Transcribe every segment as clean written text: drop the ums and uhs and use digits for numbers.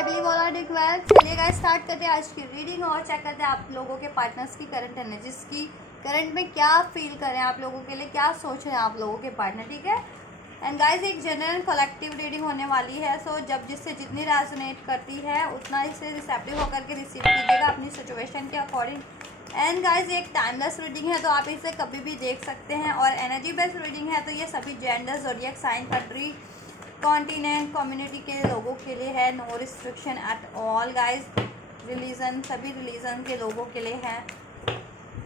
I believe all are doing well. चलिए guys start करते हैं आज की रीडिंग और चेक करते हैं आप लोगों के पार्टनर्स की करंट एनर्जीज की। करंट में क्या फील करें आप लोगों के लिए, क्या सोच रहे हैं आप लोगों के पार्टनर, ठीक है। एंड गाइस एक जनरल कलेक्टिव रीडिंग होने वाली है, सो जब जिससे जितनी रेजोनेट करती है उतना इसे रिसेप्टिव होकर के रिसीव कीजिएगा अपनी सिचुएशन के अकॉर्डिंग। एंड गाइस एक टाइमलेस रीडिंग है, तो आप इसे कभी भी देख सकते हैं। और एनर्जी बेस्ड रीडिंग है, तो ये सभी gender zodiac sign country continent community के लोगों के लिए है। No restriction at all guys. Religion सभी रिलीजन के लोगों के लिए है,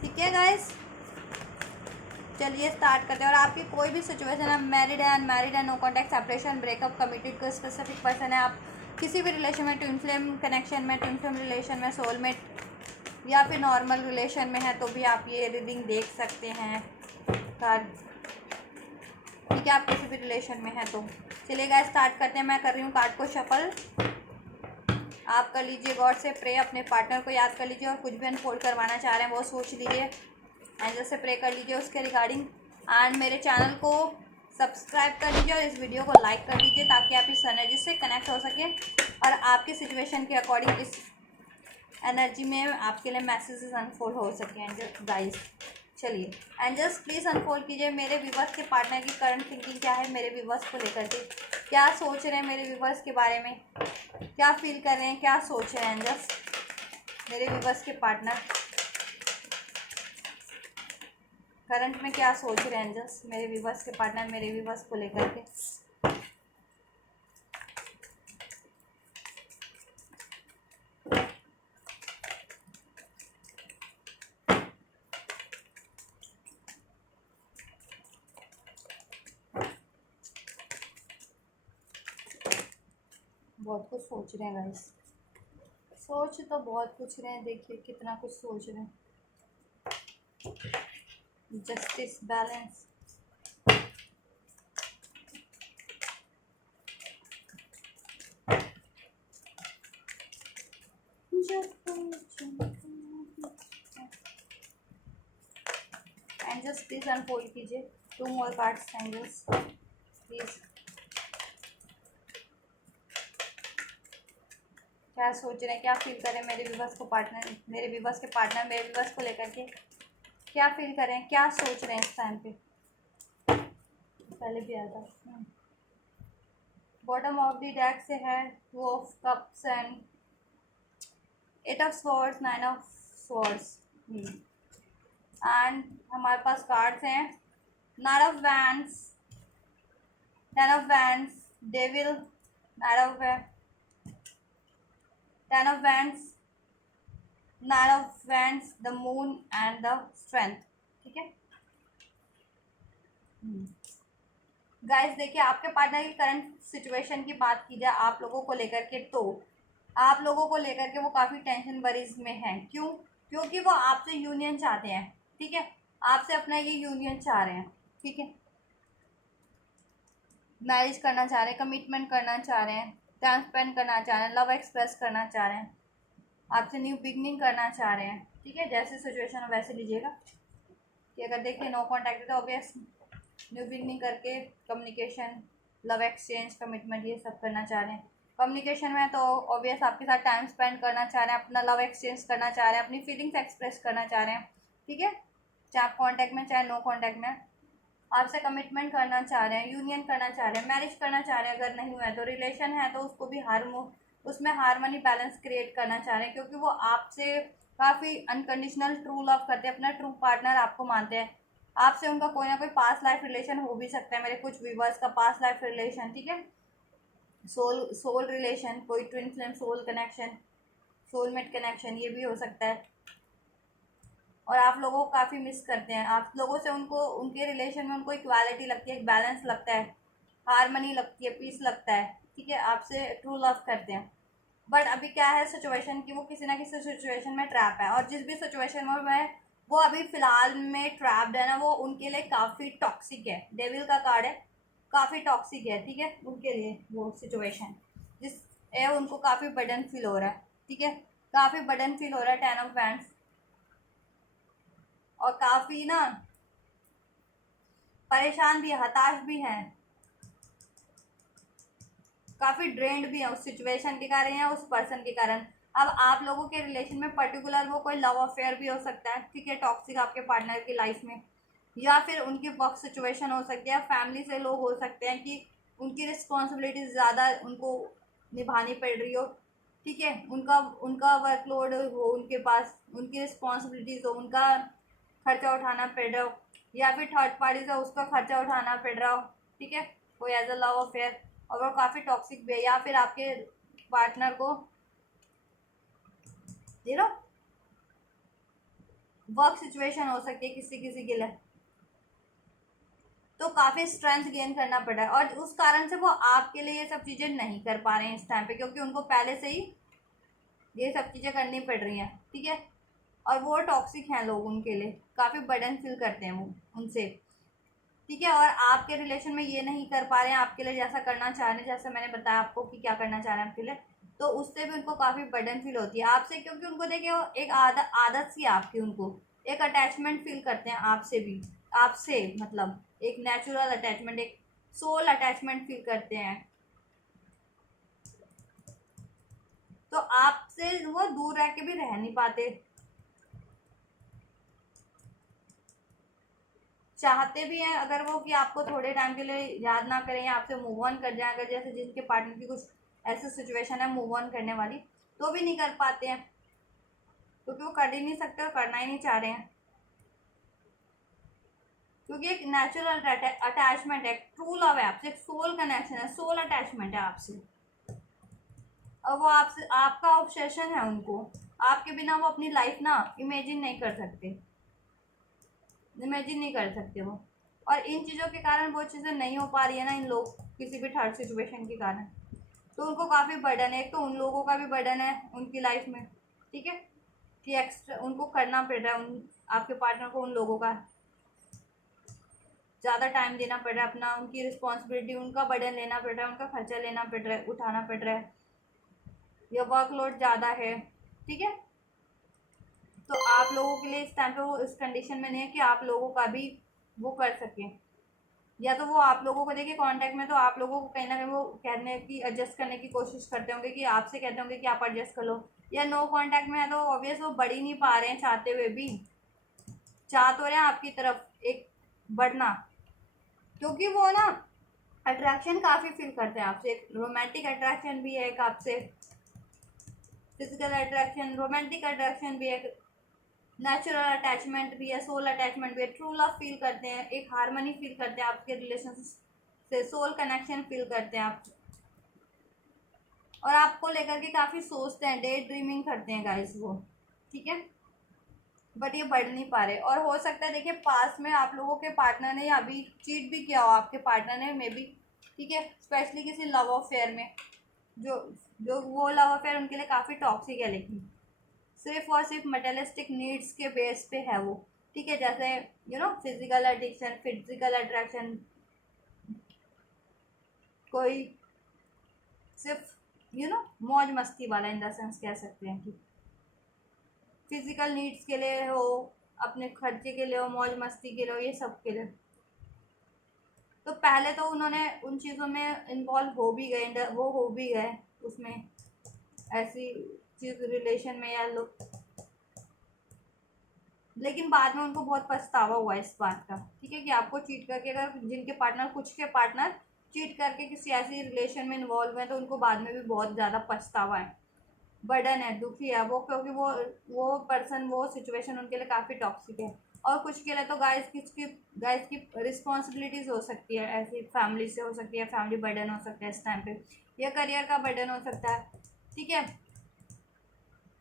ठीक है गाइस। चलिए स्टार्ट करते हैं। और आपकी कोई भी सिचुएशन है, मैरिड है, अनमैरिड है, no contact, separation, breakup, committed, कोई स्पेसिफिक पर्सन है, आप किसी भी रिलेशन में, ट्विन फ्लेम कनेक्शन में, ट्विन फ्लेम रिलेशन में, सोलमेट या फिर नॉर्मल रिलेशन में है, तो भी आप ये रीडिंग देख सकते हैं कार्ड, ठीक है। आप किसी भी रिलेशन में हैं तो चलिए गाइस स्टार्ट करते हैं। मैं कर रही हूँ कार्ड को शफल। आप कर लीजिए गॉड से प्रे, अपने पार्टनर को याद कर लीजिए और कुछ भी अनफोल्ड करवाना चाह रहे हैं वो सोच लीजिए। एंजल से प्रे कर लीजिए उसके रिगार्डिंग। एंड मेरे चैनल को सब्सक्राइब कर लीजिए और इस वीडियो को लाइक कर लीजिए ताकि आप इस एनर्जी से कनेक्ट हो सकें और आपकी सिचुएशन के अकॉर्डिंग इस एनर्जी में आपके लिए मैसेजेस अनफोल्ड हो सके। एंजल गाइस चलिए एंजल्स प्लीज़ अनफोल्ड कीजिए मेरे व्यूवर्स के पार्टनर की करंट थिंकिंग क्या है, मेरे व्यूवर्स को लेकर के क्या सोच रहे हैं, मेरे व्यूवर्स के बारे में क्या फील कर रहे हैं, क्या सोच रहे हैं एंजल्स मेरे व्यूवर्स के पार्टनर करंट में क्या सोच रहे हैं एंजल्स मेरे व्यूवर्स के पार्टनर मेरे व्यूवर्स को लेकर के। बहुत कुछ सोच रहे हैं गाइस, सोच तो बहुत कुछ रहे हैं, देखिए कितना कुछ सोच रहे हैं। Justice, balance, angels please unfold कीजिए 2 मोर कार्ड्स एंजल्स प्लीज। क्या सोच रहे हैं, क्या फील करें मेरे व्यूवर्स को पार्टनर, मेरे व्यूवर्स के पार्टनर मेरे व्यूवर्स को लेकर के क्या फील करें, क्या सोच रहे हैं इस टाइम पे। पहले भी आया था। बॉटम ऑफ द डेक से है 2 of cups and 8 of swords, 9 of swords and हमारे पास कार्ड्स हैं 9 of wands, 10 of wands, devil, 9 of 10 of wands, 9 of wands, the moon and the strength, ठीक है गाइस। देखिए आपके पार्टनर की करंट सिचुएशन की बात की जाए आप लोगों को लेकर के, तो आप लोगों को लेकर के वो काफ़ी टेंशन वरीज में हैं। क्यों? क्योंकि वो आपसे यूनियन चाहते हैं, ठीक है। आपसे अपना ये यूनियन चाह रहे हैं, ठीक है। मैरिज करना चाह रहे हैं, कमिटमेंट करना चाह रहे हैं, टाइम स्पेंड करना चाह रहे हैं, लव एक्सप्रेस करना चाह रहे हैं, आपसे न्यू बिगनिंग करना चाह रहे हैं, ठीक है। जैसे सिचुएशन हो वैसे लीजिएगा कि अगर देखिए नो कॉन्टैक्ट तो ऑब्वियस न्यू बिगनिंग करके कम्युनिकेशन, लव एक्सचेंज, कमिटमेंट ये सब करना चाह रहे हैं। कम्युनिकेशन में तो ऑब्वियस आपके साथ टाइम स्पेंड करना चाह रहे हैं, अपना लव एक्सचेंज करना चाह रहे हैं, अपनी फीलिंग्स एक्सप्रेस करना चाह रहे हैं, ठीक है। चाहे आप कॉन्टैक्ट में चाहे नो कॉन्टैक्ट में आपसे कमिटमेंट करना चाह रहे हैं, यूनियन करना चाह रहे हैं, मैरिज करना चाह रहे हैं। अगर नहीं हुआ है तो रिलेशन है तो उसको भी उसमें हारमोनी बैलेंस क्रिएट करना चाह रहे हैं, क्योंकि वो आपसे काफ़ी अनकंडीशनल ट्रू लव करते हैं, अपना ट्रू पार्टनर आपको मानते हैं। आपसे उनका कोई ना कोई पास्ट लाइफ रिलेशन हो भी सकता है, मेरे कुछ व्यूवर्स का पास्ट लाइफ रिलेशन, ठीक है। सोल रिलेशन, कोई twin flame soul connection, soulmate connection, ये भी हो सकता है। और आप लोगों को काफ़ी मिस करते हैं, आप लोगों से उनको उनके रिलेशन में उनको इक्वालिटी लगती है, एक बैलेंस लगता है, हारमनी लगती है, पीस लगता है, ठीक है। आपसे ट्रू लव करते हैं। बट अभी क्या है सिचुएशन की वो किसी ना किसी सिचुएशन में ट्रैप है, और जिस भी सिचुएशन में वो अभी फ़िलहाल में ट्रैप्ड है ना, वो उनके लिए काफ़ी टॉक्सिक है। डेविल का कार्ड है, काफ़ी टॉक्सिक है, ठीक है। उनके लिए वो सिचुएशन जिस उनको काफ़ी बर्डन फील हो रहा है, ठीक है। काफ़ी बर्डन फील हो रहा है 10 ऑफ वैंड्स, और काफ़ी ना परेशान भी, हताश भी हैं। काफ़ी ड्रेन्ड भी है उस सिचुएशन के कारण या उस पर्सन के कारण। अब आप लोगों के रिलेशन में पर्टिकुलर वो कोई लव अफेयर भी हो सकता है, ठीक है, टॉक्सिक आपके पार्टनर की लाइफ में, या फिर उनकी वर्क सिचुएशन हो सकती है, फैमिली से लोग हो सकते हैं कि उनकी रिस्पॉन्सिबिलिटीज ज़्यादा उनको निभानी पड़ रही हो, ठीक है, उनका उनका वर्कलोड हो, उनके पास उनकी रिस्पॉन्सिबिलिटीज़ हो, उनका खर्चा उठाना पड़ रहा हो, या फिर थर्ड पार्टी से उसका खर्चा उठाना पड़ रहा हो, ठीक है, कोई एज अ लव अफेयर, और वो काफ़ी टॉक्सिक भी है, या फिर आपके पार्टनर को यू नो वर्क सिचुएशन हो सकती है किसी किसी के लिए, तो काफ़ी स्ट्रेंथ गेन करना पड़ रहा है, और उस कारण से वो आपके लिए ये सब चीज़ें नहीं कर पा रहे हैं इस टाइम पे, क्योंकि उनको पहले से ही ये सब चीज़ें करनी पड़ रही हैं, ठीक है, और वो टॉक्सिक हैं लोग, उनके लिए काफ़ी बर्डन फील करते हैं वो उनसे, ठीक है, और आपके रिलेशन में ये नहीं कर पा रहे हैं आपके लिए जैसा करना चाह रहे हैं, जैसे मैंने बताया आपको कि क्या करना चाह रहे हैं आपके लिए, तो उससे भी उनको काफ़ी बर्डन फील होती है आपसे, क्योंकि उनको देखिए वो एक आदत सी है आपकी, उनको एक अटैचमेंट फील करते हैं आपसे भी, आपसे मतलब एक नेचुरल अटैचमेंट, एक सोल अटैचमेंट फील करते हैं, तो आपसे वो दूर रह के भी रह नहीं पाते, चाहते भी हैं अगर वो कि आपको थोड़े टाइम के लिए याद ना करें या आपसे मूव ऑन कर जाए, अगर जैसे जिनके पार्टनर की कुछ ऐसी सिचुएशन है मूव ऑन करने वाली, तो भी नहीं कर पाते हैं, क्योंकि वो कर ही नहीं सकते और करना ही नहीं चाह रहे हैं, क्योंकि एक नेचुरल अटैचमेंट है, ट्रू लव है आपसे, एक सोल कनेक्शन है, सोल अटैचमेंट है आपसे, और वो आपसे आपका ऑब्सेशन है उनको, आपके बिना वो अपनी लाइफ ना इमेजिन नहीं कर सकते, इमेजिन नहीं कर सकते वो, और इन चीज़ों के कारण वो चीज़ें नहीं हो पा रही है ना इन लोग किसी भी थर्ड सिचुएशन के कारण, तो उनको काफ़ी बर्डन है, एक तो उन लोगों का भी बर्डन है उनकी लाइफ में, ठीक है, कि एक्स्ट्रा उनको करना पड़ रहा है, उन आपके पार्टनर को उन लोगों का ज़्यादा टाइम देना पड़ रहा है, अपना उनकी रिस्पॉन्सिबिलिटी, उनका बर्डन लेना पड़ रहा है, उनका खर्चा लेना पड़ रहा है, उठाना पड़ रहा है, या वर्कलोड ज़्यादा है, ठीक है, तो आप लोगों के लिए इस टाइम पे वो इस कंडीशन में नहीं है कि आप लोगों का भी वो कर सकें, या तो वो आप लोगों को देखिए कांटेक्ट में, तो आप लोगों को कहीं ना कहीं वो कहने की एडजस्ट करने की कोशिश करते होंगे कि आपसे कहते होंगे कि आप एडजस्ट कर लो, या नो कांटेक्ट में है तो ऑब्वियस वो बढ़ ही नहीं पा रहे हैं, चाहते हुए भी चाह तो रहे हैं आपकी तरफ एक बढ़ना, क्योंकि वो ना अट्रैक्शन काफ़ी फील करते हैं आपसे, एक रोमांटिक अट्रैक्शन भी है, एक आपसे फिजिकल अट्रैक्शन, रोमांटिक अट्रैक्शन भी है, नेचुरल अटैचमेंट भी है, सोल अटैचमेंट भी है, ट्रू लव फील करते हैं, एक हारमोनी फील करते हैं आपके रिलेशन से, सोल कनेक्शन फील करते हैं आप, और आपको लेकर के काफ़ी सोचते हैं, डे ड्रीमिंग करते हैं गाइस वो, ठीक है, बट ये बढ़ नहीं पा रहे, और हो सकता है देखिए पास में आप लोगों के पार्टनर ने अभी चीट भी किया हो आपके पार्टनर ने मे बी, ठीक है, स्पेशली किसी लव अफेयर में, जो जो वो लव अफेयर उनके लिए काफ़ी टॉक्सिक है, लेकिन सिर्फ और सिर्फ मटेरियलिस्टिक नीड्स के बेस पे है वो, ठीक है, जैसे फिजिकल एडिक्शन, फिजिकल अट्रैक्शन, कोई सिर्फ मौज मस्ती वाला, इन द सेंस कह सकते हैं कि फिजिकल नीड्स के लिए हो, अपने खर्चे के लिए हो, मौज मस्ती के लिए हो, ये सब के लिए, तो पहले तो उन्होंने उन चीज़ों में इन्वॉल्व हो भी गए, वो हो भी गए उसमें, ऐसी चीज़ रिलेशन में या लोग, लेकिन बाद में उनको बहुत पछतावा हुआ इस बात का, ठीक है, कि आपको चीट करके, अगर जिनके पार्टनर कुछ के पार्टनर चीट करके किसी ऐसी रिलेशन में इन्वॉल्व हैं तो उनको बाद में भी बहुत ज़्यादा पछतावा है, बर्डन है, दुखी है वो, क्योंकि वो पर्सन, वो सिचुएशन उनके लिए काफ़ी टॉक्सिक है, और कुछ के लिए तो गाइस की रिस्पॉन्सिबिलिटीज़ हो सकती है, ऐसी फैमिली से हो सकती है, फैमिली बर्डन हो सकता है इस टाइम पे, या करियर का बर्डन हो सकता है, ठीक है,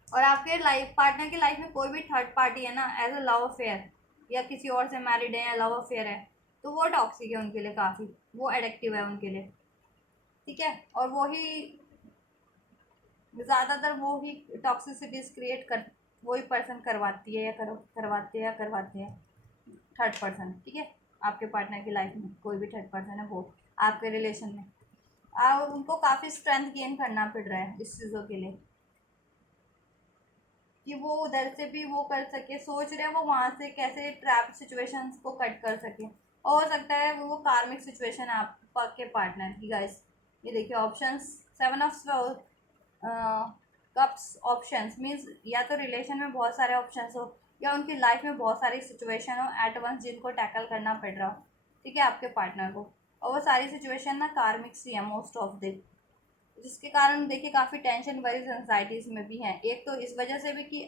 और आपके लाइफ पार्टनर की लाइफ में कोई भी थर्ड पार्टी है ना, एज अ लव अफेयर, या किसी और से मैरिड है या लव अफेयर है, तो वो टॉक्सिक है उनके लिए काफ़ी, वो एडिक्टिव है उनके लिए, ठीक है, और ज़्यादातर वो ही टॉक्सिसिटीज़ क्रिएट कर, वही पर्सन करवाती है, या करवाते हैं थर्ड पर्सन, ठीक है, आपके पार्टनर की लाइफ में कोई भी थर्ड पर्सन है वो आपके रिलेशन में, उनको काफ़ी स्ट्रेंथ गेन करना पड़ रहा है इस चीज़ों के लिए, कि वो उधर से भी वो कर सके, सोच रहे हैं वो वहाँ से कैसे ट्रैप सिचुएशंस को कट कर सके, और हो सकता है वो कार्मिक सिचुएशन है आपके पार्टनर की गाइस, ये देखिए options, 7 of cups options means या तो रिलेशन में बहुत सारे ऑप्शंस हो या उनकी लाइफ में बहुत सारी सिचुएशन हो एट वंस जिनको टैकल करना पड़ रहा हो, ठीक है, आपके पार्टनर को। और वो सारी सिचुएशन ना कार्मिक सी है मोस्ट ऑफ द, जिसके कारण देखिए काफ़ी टेंशन वरीज एंजाइटीज में भी हैं। एक तो इस वजह से भी कि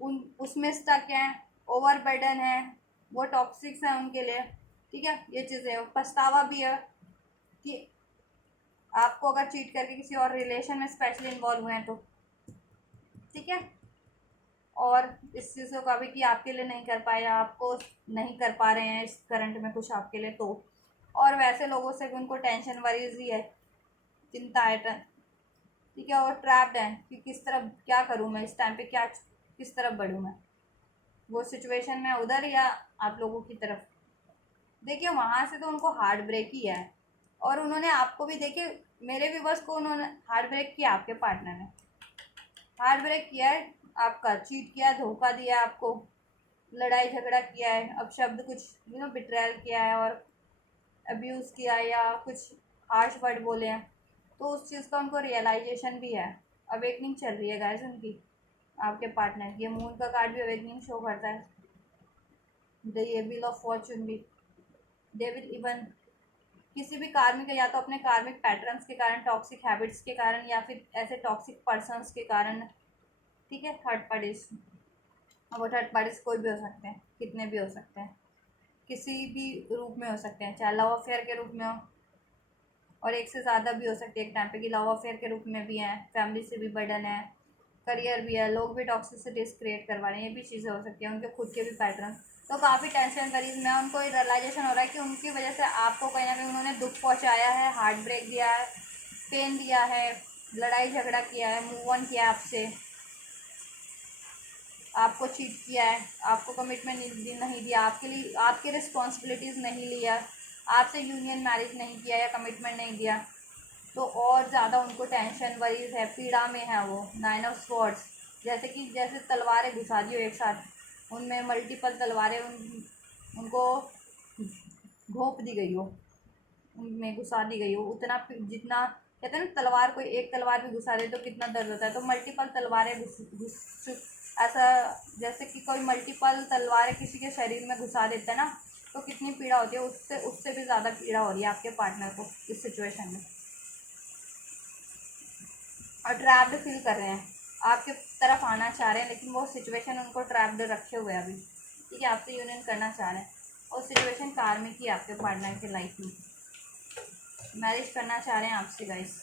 उन उसमें स्टक हैं, ओवर बर्डन है, वो टॉक्सिक्स हैं उनके लिए, ठीक है। ये चीज़ें पछतावा भी है कि आपको अगर चीट करके किसी और रिलेशन में स्पेशली इन्वॉल्व हुए हैं तो, ठीक है। और इस चीज़ों का भी कि आपके लिए नहीं कर पाए या आपको नहीं कर पा रहे हैं इस करंट में कुछ आपके लिए तो। और वैसे लोगों से भी उनको टेंशन वरीज ही है, चिंता है, ठीक है। और ट्रैप्ड है कि किस तरफ क्या करूँ मैं इस टाइम पे, क्या किस तरफ बढ़ूँ मैं, वो सिचुएशन में उधर या आप लोगों की तरफ। देखिए वहाँ से तो उनको हार्ट ब्रेक ही है, और उन्होंने आपको भी देखिए, मेरे व्यूवर्स को उन्होंने हार्ट ब्रेक किया, आपके पार्टनर ने हार्ट ब्रेक किया है आपका, चीट किया, धोखा दिया आपको, लड़ाई झगड़ा किया है, अब शब्द कुछ बिट्रेयल किया है और अब्यूज़ किया है या कुछ हार्श वर्ड बोले हैं, तो उस चीज़ का उनको रियलाइजेशन भी है। अवेकनिंग चल रही है गाइस उनकी, आपके पार्टनर की। ये मून का कार्ड भी अवेकनिंग शो करता है, द ये व्हील ऑफ फॉर्चून भी। दे विल इवन किसी भी कार्मिक, या तो अपने कार्मिक पैटर्न्स के कारण, टॉक्सिक हैबिट्स के कारण, या फिर ऐसे टॉक्सिक पर्सन्स के कारण, ठीक है। थर्ड पार्टीज, वो थर्ड पार्टीज कोई भी हो सकते हैं, कितने भी हो सकते हैं, किसी भी रूप में हो सकते हैं, चाहे लव अफेयर के रूप में हो, और एक से ज़्यादा भी हो सकते हैं एक टाइम पे, कि लव अफेयर के रूप में भी हैं, फैमिली से भी बर्डन है, करियर भी है, लोग भी टॉक्सिसिटीज क्रिएट करवा रहे हैं, ये भी चीज़ें हो सकती हैं, उनके खुद के भी पैटर्न। तो काफ़ी टेंशन वरीज में उनको रियलाइजेशन हो रहा है कि उनकी वजह से आपको कहीं ना कहीं उन्होंने दुख पहुंचाया है, हार्ट ब्रेक दिया है, पेन दिया है, लड़ाई झगड़ा किया है, मूव ऑन किया आपसे, आपको चीट किया है, आपको कमिटमेंट नहीं दिया, आपके लिए आपकी रिस्पॉन्सिबिलिटीज़ नहीं लिया, आपसे यूनियन मैरिज नहीं किया या कमिटमेंट नहीं दिया, तो और ज़्यादा उनको टेंशन वरीज है, पीड़ा में है वो। 9 ऑफ स्वॉर्ड्स, जैसे तलवारें घुसा दी हो एक साथ, उनमें मल्टीपल तलवारें उनको घोंप दी गई हो, उनमें घुसा दी गई हो, उतना जितना कहते हैं ना, तलवार कोई एक तलवार भी घुसा दे तो कितना दर्द होता है, तो मल्टीपल तलवारें ऐसा, जैसे कि कोई मल्टीपल तलवारें किसी के शरीर में घुसा देता है ना, तो कितनी पीड़ा होती है, उससे उससे भी ज़्यादा पीड़ा हो रही है आपके पार्टनर को इस सिचुएशन में। और ट्रैप्ड फील कर रहे हैं, आपके तरफ आना चाह रहे हैं, लेकिन वो सिचुएशन उनको ट्रैप्ड रखे हुए हैं अभी, ठीक है। आपसे यूनियन करना चाह रहे हैं, और सिचुएशन कार्मिक ही आपके पार्टनर की लाइफ में, मैरिज करना चाह रहे हैं आपसे गाइस,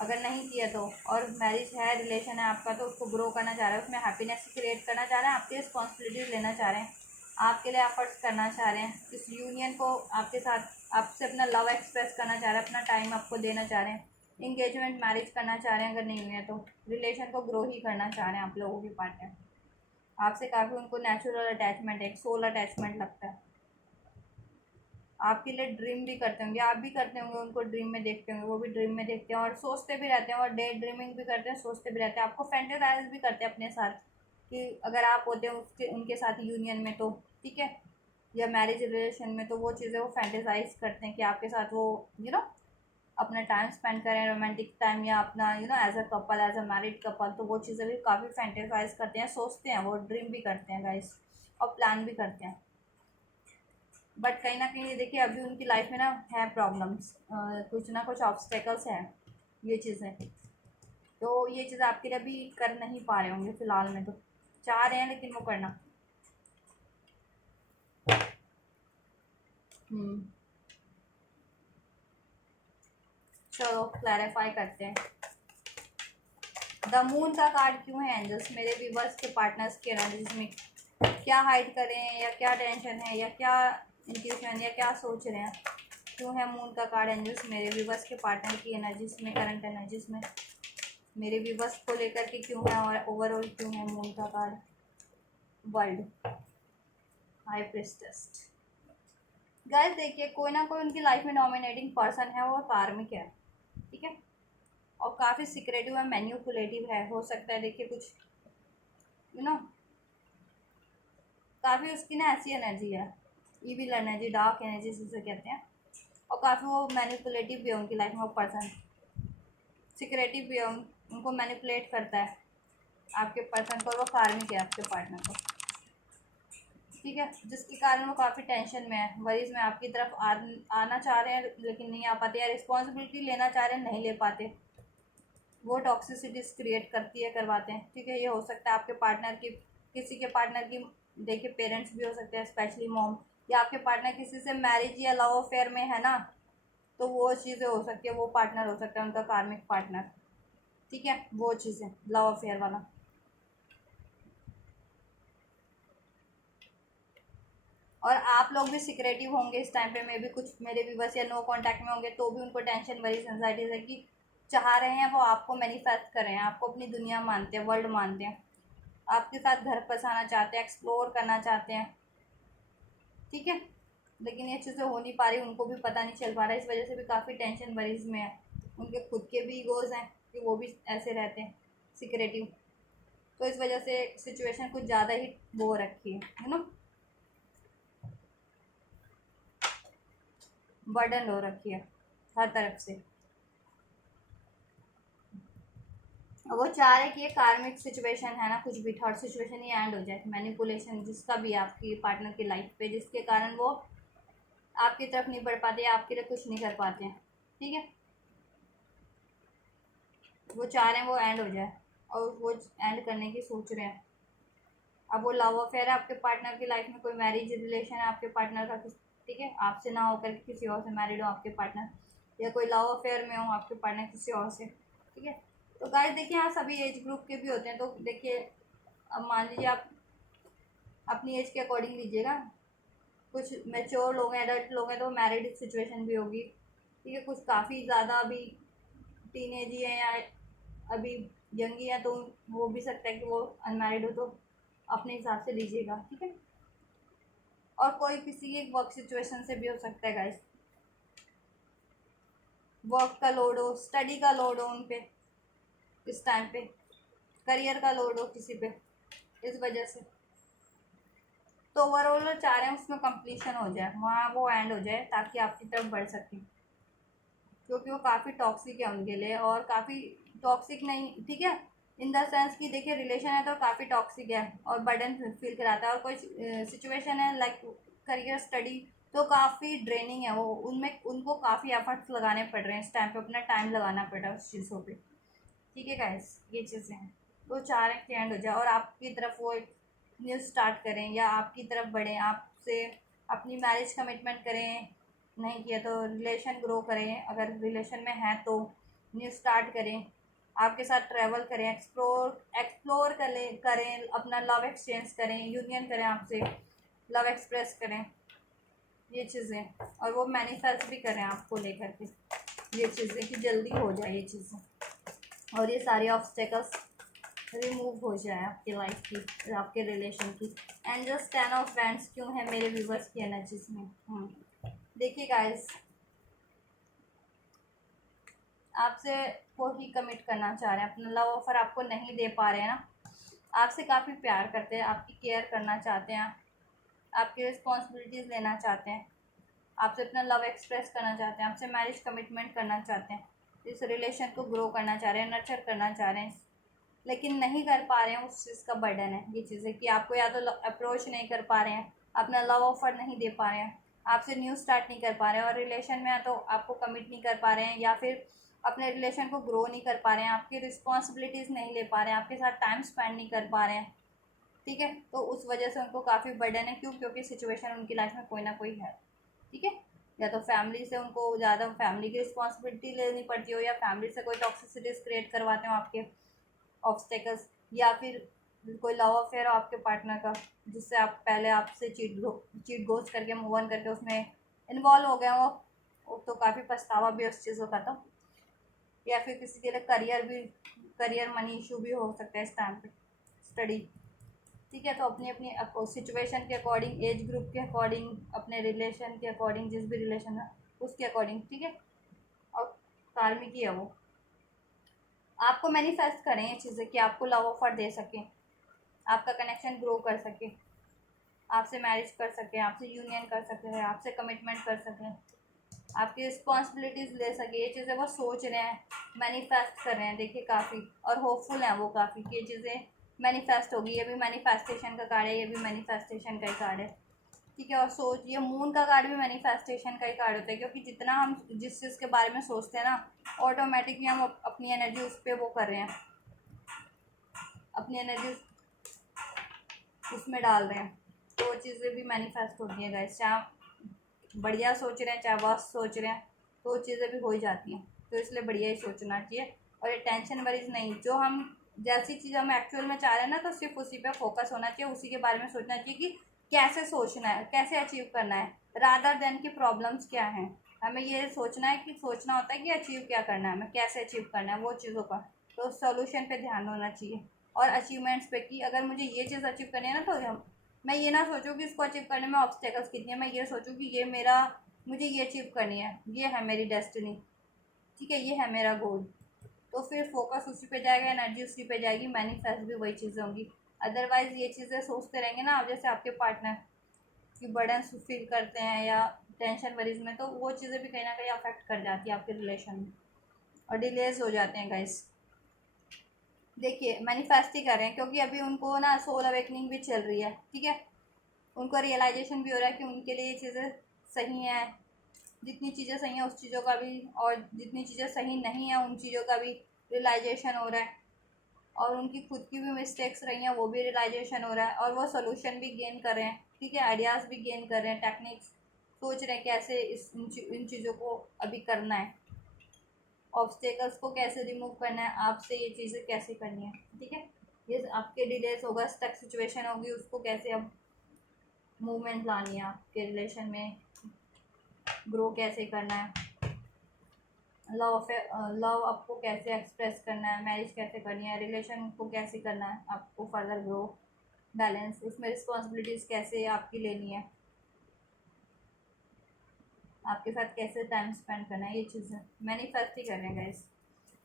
अगर नहीं किया तो। और मैरिज है, रिलेशन है आपका, तो उसको ग्रो करना चाह रहे हैं, उसमें हैप्पीनेस क्रिएट करना चाह रहे हैं, आपकी रिस्पॉन्सिबिलिटीज लेना चाह रहे हैं, आपके लिए एफर्ट्स करना चाह रहे हैं, इस यूनियन को आपके साथ, आपसे अपना लव एक्सप्रेस करना चाह रहे हैं, अपना टाइम आपको देना चाह रहे हैं, इंगेजमेंट मैरिज करना चाह रहे हैं, अगर नहीं हुए हैं तो रिलेशन को ग्रो ही करना चाह रहे हैं आप लोगों के पार्टनर। आपसे काफ़ी उनको नेचुरल अटैचमेंट है, एक सोल अटैचमेंट लगता है, आपके लिए ड्रीम भी करते होंगे, आप भी करते होंगे, उनको ड्रीम में देखते होंगे, वो भी ड्रीम में देखते हैं और सोचते भी रहते हैं, और डे ड्रीमिंग भी करते हैं, सोचते भी रहते हैं, आपको फैंटेसाइज भी करते हैं अपने साथ, कि अगर आप होते हैं उसके उनके साथ यूनियन में तो, ठीक है, या मैरिज रिलेशन में, तो वो चीज़ें वो फैंटेसाइज करते हैं कि आपके साथ वो अपना टाइम स्पेंड करें, रोमांटिक टाइम, या अपना as a couple, as a married couple, तो वो चीज़ें भी काफ़ी फैंटेसाइज करते हैं, सोचते हैं, वो ड्रीम भी करते हैं गाइस, और प्लान भी करते हैं। बट कहीं ना कहीं देखिए अभी उनकी लाइफ में ना है प्रॉब्लम्स, कुछ ना कुछ ऑब्स्टेकल्स हैं, ये चीज़ें, तो ये चीज़ आपके लिए अभी कर नहीं पा रहे होंगे फिलहाल में, तो चाह रहे हैं लेकिन वो करना। हम्म, चलो क्लैरिफाई करते हैं, द मून का कार्ड क्यों है एंजल्स मेरे व्यूवर्स के पार्टनर्स के एनर्जीज में, क्या हाइड करें, या क्या टेंशन है, या क्या इंट्यूशन, या क्या सोच रहे हैं, क्यों है मून का कार्ड एंजल्स मेरे व्यूवर्स के पार्टनर की एनर्जीज में, करंट एनर्जीज में, मेरे व्यूवर्स को लेकर के क्यों है, और ओवरऑल क्यों है मून का card. World, high priestess. Guys देखिए कोई ना कोई उनकी लाइफ में डोमिनेटिंग पर्सन है, वो कार्मिक है, ठीक है, और काफ़ी सिक्रेटिव है, मैन्युपुलेटिव है, हो सकता है देखिए कुछ यू नो काफ़ी उसकी ना ऐसी एनर्जी है, ईविल एनर्जी, डार्क एनर्जी जिसे कहते हैं, और काफ़ी वो मैनिपुलेटिव भी है उनकी लाइफ में, वो पर्सन सिक्रेटिव भी है, उनको मैनिपुलेट करता है आपके पर्सन को, और वो कार्मिक है आपके पार्टनर को, ठीक है। जिसके कारण वो काफ़ी टेंशन में है, वरीज में आपकी तरफ आना चाह रहे हैं लेकिन नहीं आ पाते, या रिस्पॉन्सिबिलिटी लेना चाह रहे हैं नहीं ले पाते, वो टॉक्सिसिटीज क्रिएट करती है, करवाते हैं, ठीक है। ये हो सकता है आपके पार्टनर की, किसी के पार्टनर की देखिए पेरेंट्स भी हो सकते हैं, स्पेशली मॉम, या आपके पार्टनर किसी से मैरिज या लव अफेयर में है ना, तो वो चीज़ें हो सकती है, वो पार्टनर हो सकता है उनका कार्मिक पार्टनर, ठीक है, वो चीज़ें लव अफेयर वाला। और आप लोग भी सिक्रेटिव होंगे इस टाइम पे, मे भी कुछ मेरे व्यूवर्स या नो कांटेक्ट में होंगे तो भी उनको टेंशन वरीज एंजाइटीज है कि चाह रहे हैं वो आपको मैनिफेस्ट कर रहे हैं, आपको अपनी दुनिया मानते हैं, वर्ल्ड मानते हैं, आपके साथ घर बसाना चाहते हैं, एक्सप्लोर करना चाहते हैं, ठीक है। लेकिन ये चीज़ें हो नहीं पा रही, उनको भी पता नहीं चल पा रहा है, इस वजह से भी काफ़ी टेंशन वरीज में है। उनके खुद के भी ईगोज़ हैं कि वो भी ऐसे रहते हैं सिक्रेटिव, तो इस वजह से सिचुएशन कुछ ज़्यादा ही वो रखी है ना, बर्डन हो रखी है हर तरफ से। और वो चाह रहे कि ये कार्मिक सिचुएशन है ना, कुछ भी थर्ड सिचुएशन ये एंड हो जाए, मैनिपुलेशन जिसका भी है आपकी पार्टनर की लाइफ पे, जिसके कारण वो आपकी तरफ नहीं बढ़ पाते, आपके लिए कुछ नहीं कर पाते हैं, ठीक है। वो चाह रहे हैं वो एंड हो जाए, और वो एंड करने की सोच रहे हैं। अब वो लव अफेयर है आपके पार्टनर की लाइफ में, कोई मैरिज रिलेशन है आपके पार्टनर का, ठीक है, आपसे ना होकर किसी और से मैरिड हो आपके पार्टनर, या कोई लव अफेयर में हो आपके पार्टनर किसी और से, ठीक है। तो गाइस देखिए यहाँ सभी एज ग्रुप के भी होते हैं, तो देखिए अब मान लीजिए आप अपनी एज के अकॉर्डिंग लीजिएगा, कुछ मेच्योर लोग हैं, एडल्ट लोग हैं, तो मैरिड सिचुएशन भी होगी, ठीक है। कुछ काफ़ी ज़्यादा अभी टीनेज ही है या अभी यंग ही है, तो वो भी सकता है कि वो अनमैरिड हो, तो अपने हिसाब से लीजिएगा, ठीक है। और कोई किसी एक वर्क सिचुएशन से भी हो सकता है गाइस, वर्क का लोड हो, स्टडी का लोड हो उन पे इस टाइम पे, करियर का लोड हो किसी पे, इस वजह से तो ओवरऑल चाह रहे हैं उसमें कंप्लीशन हो जाए, वहाँ वो एंड हो जाए ताकि आपकी तरफ बढ़ सके, क्योंकि वो काफ़ी टॉक्सिक है उनके लिए, और काफ़ी टॉक्सिक नहीं, ठीक है, इन द सेंस कि देखिए रिलेशन है तो काफ़ी टॉक्सिक है और बर्डन फील कराता है, और कोई सिचुएशन है लाइक करियर स्टडी तो काफ़ी ड्रेनिंग है, वो उनमें उनको काफ़ी एफर्ट्स लगाने पड़ रहे हैं इस टाइम पे, अपना टाइम लगाना पड़ रहा है उस चीज़ों पे, ठीक है गाइस, ये चीज़ें हैं। तो चाह रहे हैं कि एंड हो जाए और आपकी तरफ वो एक न्यूज़ स्टार्ट करें, या आपकी तरफ बढ़ें, आपसे अपनी मैरिज कमिटमेंट करें, नहीं किया तो रिलेशन ग्रो करें, अगर रिलेशन में हैं तो न्यू स्टार्ट करें, आपके साथ ट्रैवल करें, एक्सप्लोर एक्सप्लोर करें, अपना लव एक्सचेंज करें, यूनियन करें आपसे, लव एक्सप्रेस करें, ये चीज़ें, और वो मैनिफेस्ट भी करें आपको लेकर के, ये चीज़ें कि जल्दी हो जाए ये चीज़ें, और ये सारी ऑब्स्टेकल्स रिमूव हो जाए आपकी लाइफ की, आपके रिलेशन की। एंड जस्ट 10 ऑफ फ्रेंड्स क्यों है मेरे व्यूवर्स की एनर्जीज में। देखिए गाइस, आपसे वो ही कमिट करना चाह रहे हैं, अपना लव ऑफर आपको नहीं दे पा रहे हैं ना, आपसे काफ़ी प्यार करते हैं, आपकी केयर करना चाहते हैं, आपकी रिस्पॉन्सिबिलिटीज़ लेना चाहते हैं, आपसे अपना लव एक्सप्रेस करना चाहते हैं, आपसे मैरिज कमिटमेंट करना चाहते हैं, इस रिलेशन को ग्रो करना चाह रहे हैं, नर्चर करना चाह रहे हैं, लेकिन नहीं कर पा रहे हैं, उस चीज़ का बर्डन है ये चीज़ें कि आपको या तो अप्रोच नहीं कर पा रहे हैं, अपना लव ऑफर नहीं दे पा रहे हैं, आपसे न्यू स्टार्ट नहीं कर पा रहे हैं, और रिलेशन में है तो आपको कमिट नहीं कर पा रहे हैं, या फिर अपने रिलेशन को ग्रो नहीं कर पा रहे हैं, आपकी रिस्पॉन्सिबिलिटीज़ नहीं ले पा रहे हैं, आपके साथ टाइम स्पेंड नहीं कर पा रहे हैं, ठीक है। तो उस वजह से उनको काफ़ी बर्डन है, क्यों, क्योंकि सिचुएशन उनकी लाइफ में कोई ना कोई है, ठीक है। या तो फैमिली से उनको ज़्यादा फैमिली की रिस्पॉन्सिबिलिटी लेनी पड़ती हो, या फैमिली से कोई टॉक्सिसिटीज़ क्रिएट करवाते हो आपके ऑब्स्टेकल्स, या फिर कोई लव अफेयर हो आपके पार्टनर का, जिससे आप पहले आपसे चीट गोस्ट करके मूव ऑन करके उसमें इन्वॉल्व हो गए हो, तो काफ़ी पछतावा भी उस चीज़ों का, तो या फिर किसी के लिए करियर मनी इशू भी हो सकता है इस टाइम पे, स्टडी, ठीक है। तो अपनी अपनी सिचुएशन के अकॉर्डिंग, एज ग्रुप के अकॉर्डिंग, अपने रिलेशन के अकॉर्डिंग, जिस भी रिलेशन है उसके अकॉर्डिंग, ठीक है। और कार्मिक ही है वो, आपको मैनिफेस्ट करें ये चीज़ें कि आपको लव ऑफर दे सकें, आपका कनेक्शन ग्रो कर सके, आपसे मैरिज कर सकें, आपसे यूनियन कर सकें, आपसे कमिटमेंट कर सकें, आपकी रिस्पॉन्सिबिलिटीज़ ले सके, ये चीज़ें वो सोच रहे हैं, मैनिफेस्ट कर रहे हैं। देखिए काफ़ी और होपफुल हैं वो काफ़ी कि ये चीज़ें मैनिफेस्ट होगी। ये भी मैनिफेस्टेशन का कार्ड है, ये भी मैनिफेस्टेशन का ही कार्ड है, ठीक है। और सोच, ये मून का कार्ड भी मैनिफेस्टेशन का ही कार्ड होता है, क्योंकि जितना हम जिस चीज़ के बारे में सोचते हैं ना, ऑटोमेटिकली हम अपनी एनर्जी उस पर वो कर रहे हैं, अपनी एनर्जी उसमें डाल रहे हैं। तो वो चीज़ें भी मैनिफेस्ट होती हैं गाइस। चाहे बढ़िया सोच रहे हैं, चाहे वर्स्ट सोच रहे हैं, तो वो चीज़ें भी हो ही जाती हैं। तो इसलिए बढ़िया ही सोचना चाहिए, और ये टेंशन वरीज नहीं। जो हम जैसी चीज़ हम एक्चुअल में चाह रहे हैं ना, तो सिर्फ उसी पे फोकस होना चाहिए, उसी के बारे में सोचना चाहिए कि कैसे सोचना है, कैसे अचीव करना है, रादर देन की प्रॉब्लम्स क्या हैं। हमें ये सोचना है कि सोचना होता है कि अचीव क्या करना है, हमें कैसे अचीव करना है वो चीज़ों का। तो सोल्यूशन पे ध्यान होना चाहिए, और अचीवमेंट्स पे कि अगर मुझे ये चीज़ अचीव करनी है ना, तो मैं ये ना सोचूँ कि इसको अचीव करने में ऑब्स्टेकल्स कितनी है, मैं ये सोचूँ कि ये मेरा, मुझे ये अचीव करनी है, ये है मेरी डेस्टिनी, ठीक है, ये है मेरा गोल। तो फिर फोकस उसी पे जाएगा, एनर्जी उसी पे जाएगी, मैनिफेस्ट भी वही चीज़ें होंगी। अदरवाइज़ ये चीज़ें सोचते रहेंगे ना आप, जैसे आपके पार्टनर की बर्डन फील करते हैं या टेंशन वरीज में, तो वो चीज़ें भी कहीं ना कहीं अफेक्ट कर जाती है आपके रिलेशन में, और डिलेज हो जाते हैं गाइस। देखिए मैनिफेस्ट ही कर रहे हैं, क्योंकि अभी उनको ना सोल अवेकनिंग भी चल रही है, ठीक है। उनको रियलाइजेशन भी हो रहा है कि उनके लिए ये चीज़ें सही हैं, जितनी चीज़ें सही हैं उस चीज़ों का भी, और जितनी चीज़ें सही नहीं हैं उन चीज़ों का भी रियलाइजेशन हो रहा है। और उनकी खुद की भी मिस्टेक्स रही हैं, वो भी रियलाइजेशन हो रहा है, और वो सोल्यूशन भी गेन कर रहे हैं, ठीक है, आइडियाज़ भी गेन कर रहे हैं, टेक्निक्स सोच रहे हैं कैसे इन चीज़ों को अभी करना है, ऑब्स्टेकल्स को कैसे रिमूव करना है, आपसे ये चीज़ें कैसे करनी है, ठीक है। ये आपके डिलेस होगा, स्टक सिचुएशन होगी, उसको कैसे अब मूवमेंट लानी है, आपके रिलेशन में ग्रो कैसे करना है, लव आपको कैसे एक्सप्रेस करना है, मैरिज कैसे करनी है, रिलेशन को कैसे करना है आपको फर्दर ग्रो, बैलेंस, उसमें रिस्पॉन्सिबिलिटीज़ कैसे आपकी लेनी है, आपके साथ कैसे टाइम स्पेंड करना है, ये चीज़ें मैनिफेस्ट ही कर रहे हैं गाइस।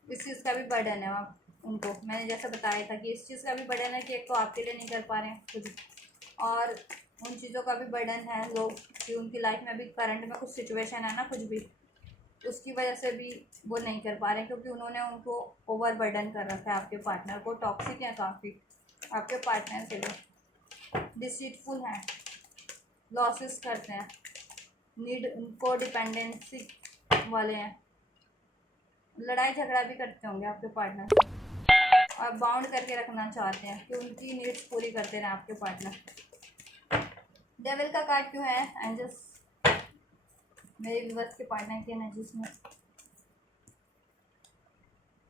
इस चीज़ का भी बर्डन है आप उनको, मैंने जैसा बताया था कि इस चीज़ का भी बर्डन है कि एक तो आपके लिए नहीं कर पा रहे हैं खुद, और उन चीज़ों का भी बर्डन है लोग कि उनकी लाइफ में भी करंट में कुछ सिचुएशन है ना, कुछ भी उसकी वजह से भी वो नहीं कर पा रहे हैं, क्योंकि उन्होंने उनको ओवर बर्डन कर रखा है। आपके पार्टनर को टॉक्सिक है काफ़ी, आपके पार्टनर के लिए डिसीटफुल हैं, लॉसेस करते हैं, नीड को डिपेंडेंसी वाले हैं, लड़ाई झगड़ा भी करते होंगे आपके पार्टनर से, और बाउंड करके रखना चाहते हैं कि उनकी नीड्स पूरी करते रहें आपके पार्टनर। डेविल का कार्ड क्यों है एंजल्स मेरे व्यूअर्स के पार्टनर की एनर्जीज में?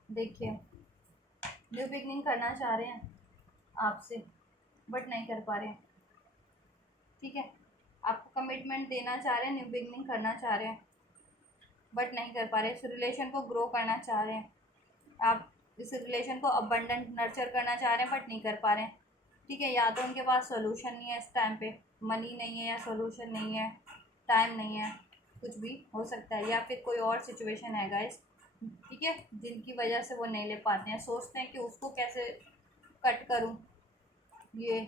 देखिए न्यू बिगनिंग करना चाह रहे हैं आपसे, बट नहीं कर पा रहे हैं, ठीक है। आपको कमिटमेंट देना चाह रहे हैं, न्यू बिगनिंग करना चाह रहे हैं, बट नहीं कर पा रहे। इस रिलेशन को ग्रो करना चाह रहे हैं आप, इस रिलेशन को अबंडेंट नर्चर करना चाह रहे हैं, बट नहीं कर पा रहे हैं, ठीक है। या तो उनके पास सोल्यूशन नहीं है इस टाइम पे, मनी नहीं है, या सोल्यूशन नहीं है, टाइम नहीं है, कुछ भी हो सकता है, या फिर कोई और सिचुएशन है गाइस, ठीक है, जिनकी वजह से वो नहीं ले पाते हैं। सोचते हैं कि उसको कैसे कट करूं, ये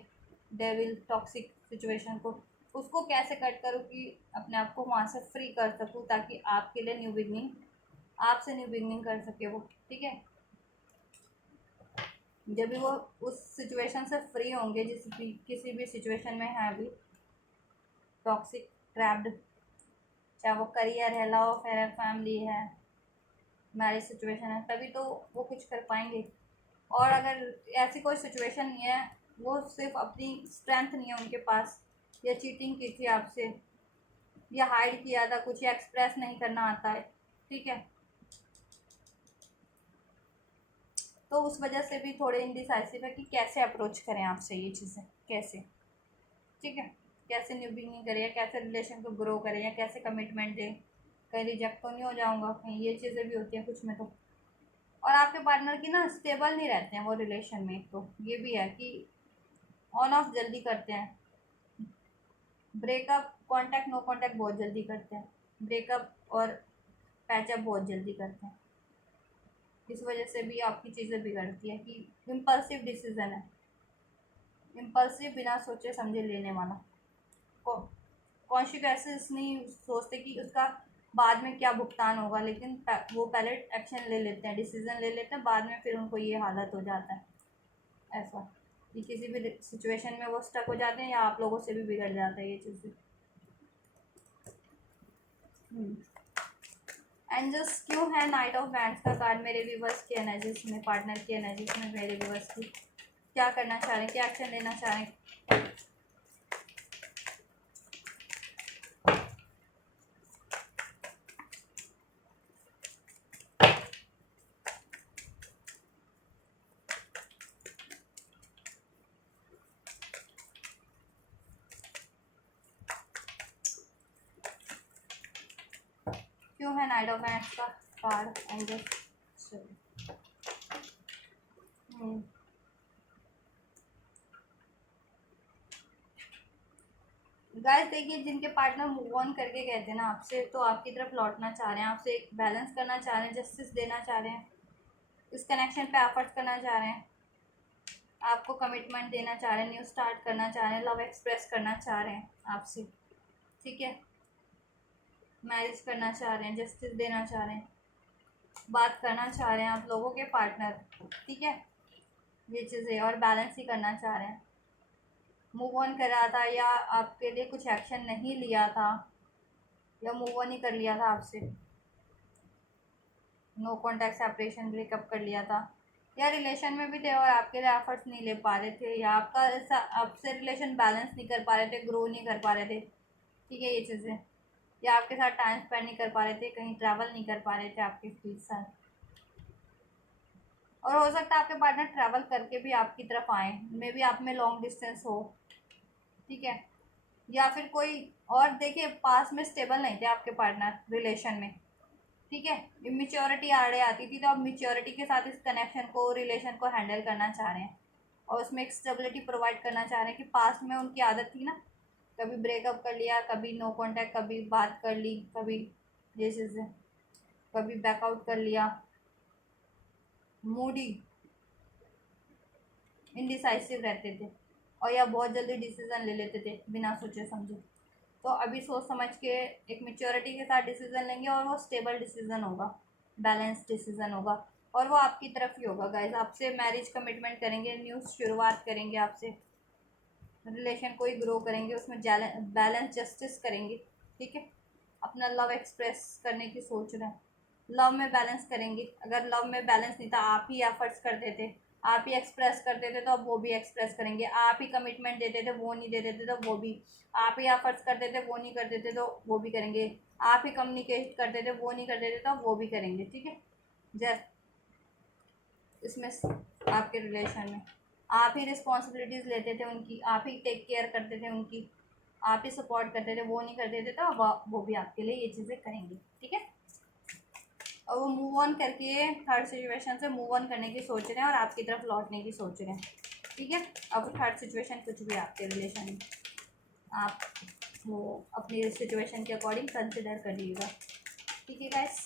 डेविल टॉक्सिक सिचुएशन को, उसको कैसे कट करूं कि अपने आप को वहाँ से फ्री कर सकूं, ताकि आपके लिए न्यू बिगनिंग, आपसे न्यू बिगनिंग कर सके वो, ठीक है। जब भी वो उस सिचुएशन से फ्री होंगे, जिस भी किसी भी सिचुएशन में है अभी टॉक्सिक ट्रैप्ड, चाहे वो करियर है, लव अफेयर है, फैमिली है, मैरिज सिचुएशन है, तभी तो वो कुछ कर पाएंगे। और अगर ऐसी कोई सिचुएशन नहीं है, वो सिर्फ अपनी स्ट्रेंथ नहीं है उनके पास, या चीटिंग की थी आपसे, या हाइड किया था कुछ, या एक्सप्रेस नहीं करना आता है, ठीक है, तो उस वजह से भी थोड़े इनडिसाइसिव है कि कैसे अप्रोच करें आपसे ये चीज़ें, कैसे, ठीक है, कैसे न्यू बिगिनिंग करें, या कैसे रिलेशन को ग्रो करें, या कैसे कमिटमेंट दें, कहीं रिजेक्ट तो नहीं हो जाऊंगा कहीं, ये चीज़ें भी होती हैं कुछ में तो। और आपके पार्टनर की ना स्टेबल नहीं रहते हैं वो रिलेशन में, तो ये भी है कि ऑन ऑफ जल्दी करते हैं, ब्रेकअप कांटेक्ट नो कांटेक्ट बहुत जल्दी करते हैं, ब्रेकअप और पैचअप बहुत जल्दी करते हैं। इस वजह से भी आपकी चीज़ें बिगड़ती है कि इम्पल्सिव डिसीजन है, इम्पल्सिव बिना सोचे समझे लेने वाला, कॉन्शिक्वेंसेस नहीं सोचते कि उसका बाद में क्या भुगतान होगा, लेकिन वो पहले एक्शन ले लेते हैं, डिसीजन ले लेते हैं, बाद में फिर उनको ये हालत हो जाता है ऐसा कि किसी भी सिचुएशन में वो स्टक हो जाते हैं या आप लोगों से भी बिगड़ जाता है ये चीज़ें। एंड जस्ट क्यों है नाइट ऑफ बैंड्स का कार्ड मेरे व्यूवर्स की एनर्जीज में, पार्टनर की एनर्जीज में, मेरे व्यूवर्स की क्या करना चाह रहे हैं, क्या एक्शन लेना चाह रहे हैं। क्यों है नाइट ऑफ बैंड्स का कार्ड एंड जस्ट। गाइस देखिए, जिनके पार्टनर मूव ऑन करके कहते हैं ना आपसे, तो आपकी तरफ लौटना चाह रहे हैं, आपसे एक बैलेंस करना चाह रहे हैं, जस्टिस देना चाह रहे हैं, इस कनेक्शन पे एफर्ट्स करना चाह रहे हैं, आपको कमिटमेंट देना चाह रहे हैं, न्यू स्टार्ट करना चाह रहे हैं, लव एक्सप्रेस करना चाह रहे हैं आपसे, ठीक है, मैरिज करना चाह रहे हैं, जस्टिस देना चाह रहे हैं, बात करना चाह रहे हैं आप लोगों के पार्टनर, ठीक है, ये चीज़ें, और बैलेंस ही करना चाह रहे हैं, मूव ऑन करा था या आपके लिए कुछ एक्शन नहीं लिया था, या मूव ऑन ही कर लिया था आपसे, नो कॉन्टैक्ट सेपरेशन ब्रेकअप कर लिया था, या रिलेशन में भी थे और आपके लिए एफर्ट्स नहीं ले पा रहे थे, या आपका आपसे रिलेशन बैलेंस नहीं कर पा रहे थे, ग्रो नहीं कर पा रहे थे, ठीक है, ये चीज़ें, या आपके साथ टाइम स्पेंड नहीं कर पा रहे थे, कहीं ट्रैवल नहीं कर पा रहे थे आपके साथ, और हो सकता है आपके पार्टनर ट्रैवल करके भी आपकी तरफ आए, मे बी आप में लॉन्ग डिस्टेंस हो, ठीक है, या फिर कोई और, देखिए पास में स्टेबल नहीं थे आपके पार्टनर रिलेशन में, ठीक है, इमेच्योरिटी आड़े आती थी, तो आप मेच्योरिटी के साथ इस कनेक्शन को, रिलेशन को हैंडल करना चाह रहे हैं, और उसमें एक स्टेबिलिटी प्रोवाइड करना चाह रहे हैं कि पास में उनकी आदत थी ना, कभी ब्रेकअप कर लिया, कभी नो कांटेक्ट, कभी बात कर ली, कभी ये चीज़ें, कभी बैकआउट कर लिया, मूडी, इनडिसाइसिव रहते थे, और या बहुत जल्दी डिसीजन ले लेते थे बिना सोचे समझे, तो अभी सोच समझ के एक मेच्योरिटी के साथ डिसीजन लेंगे, और वो स्टेबल डिसीजन होगा, बैलेंस डिसीजन होगा, और वो आपकी तरफ ही होगा गाइज, आपसे मैरिज कमिटमेंट करेंगे, न्यू शुरुआत करेंगे आपसे, रिलेशन को ही ग्रो करेंगे, उसमें बैलेंस जस्टिस करेंगे, ठीक है, अपना लव एक्सप्रेस करने की सोच रहे हैं, लव में बैलेंस करेंगे, अगर लव में बैलेंस नहीं था, आप ही एफर्ट्स करते थे, आप ही एक्सप्रेस करते थे, तो अब वो भी एक्सप्रेस करेंगे, आप ही कमिटमेंट देते थे, वो नहीं देते थे, तो वो भी, आप ही एफर्ट्स करते थे, वो नहीं करते थे, तो वो भी करेंगे, आप ही कम्युनिकेट करते थे, वो नहीं करते थे, तो वो भी करेंगे, ठीक है, जस्ट इसमें आपके रिलेशन में आप ही रिस्पॉन्सिबिलिटीज़ लेते थे उनकी, आप ही टेक केयर करते थे उनकी, आप ही सपोर्ट करते थे, वो नहीं करते थे, तो वो भी आपके लिए ये चीज़ें करेंगे, ठीक है, और वो मूव ऑन करके थर्ड सिचुएशन से मूव ऑन करने की सोच रहे हैं, और आपकी तरफ लौटने की सोच रहे हैं, ठीक है, अब थर्ड सिचुएशन कुछ भी आपके रिलेशन में आप वो अपनी सिचुएशन के अकॉर्डिंग कंसिडर करिएगा, ठीक है गाइस।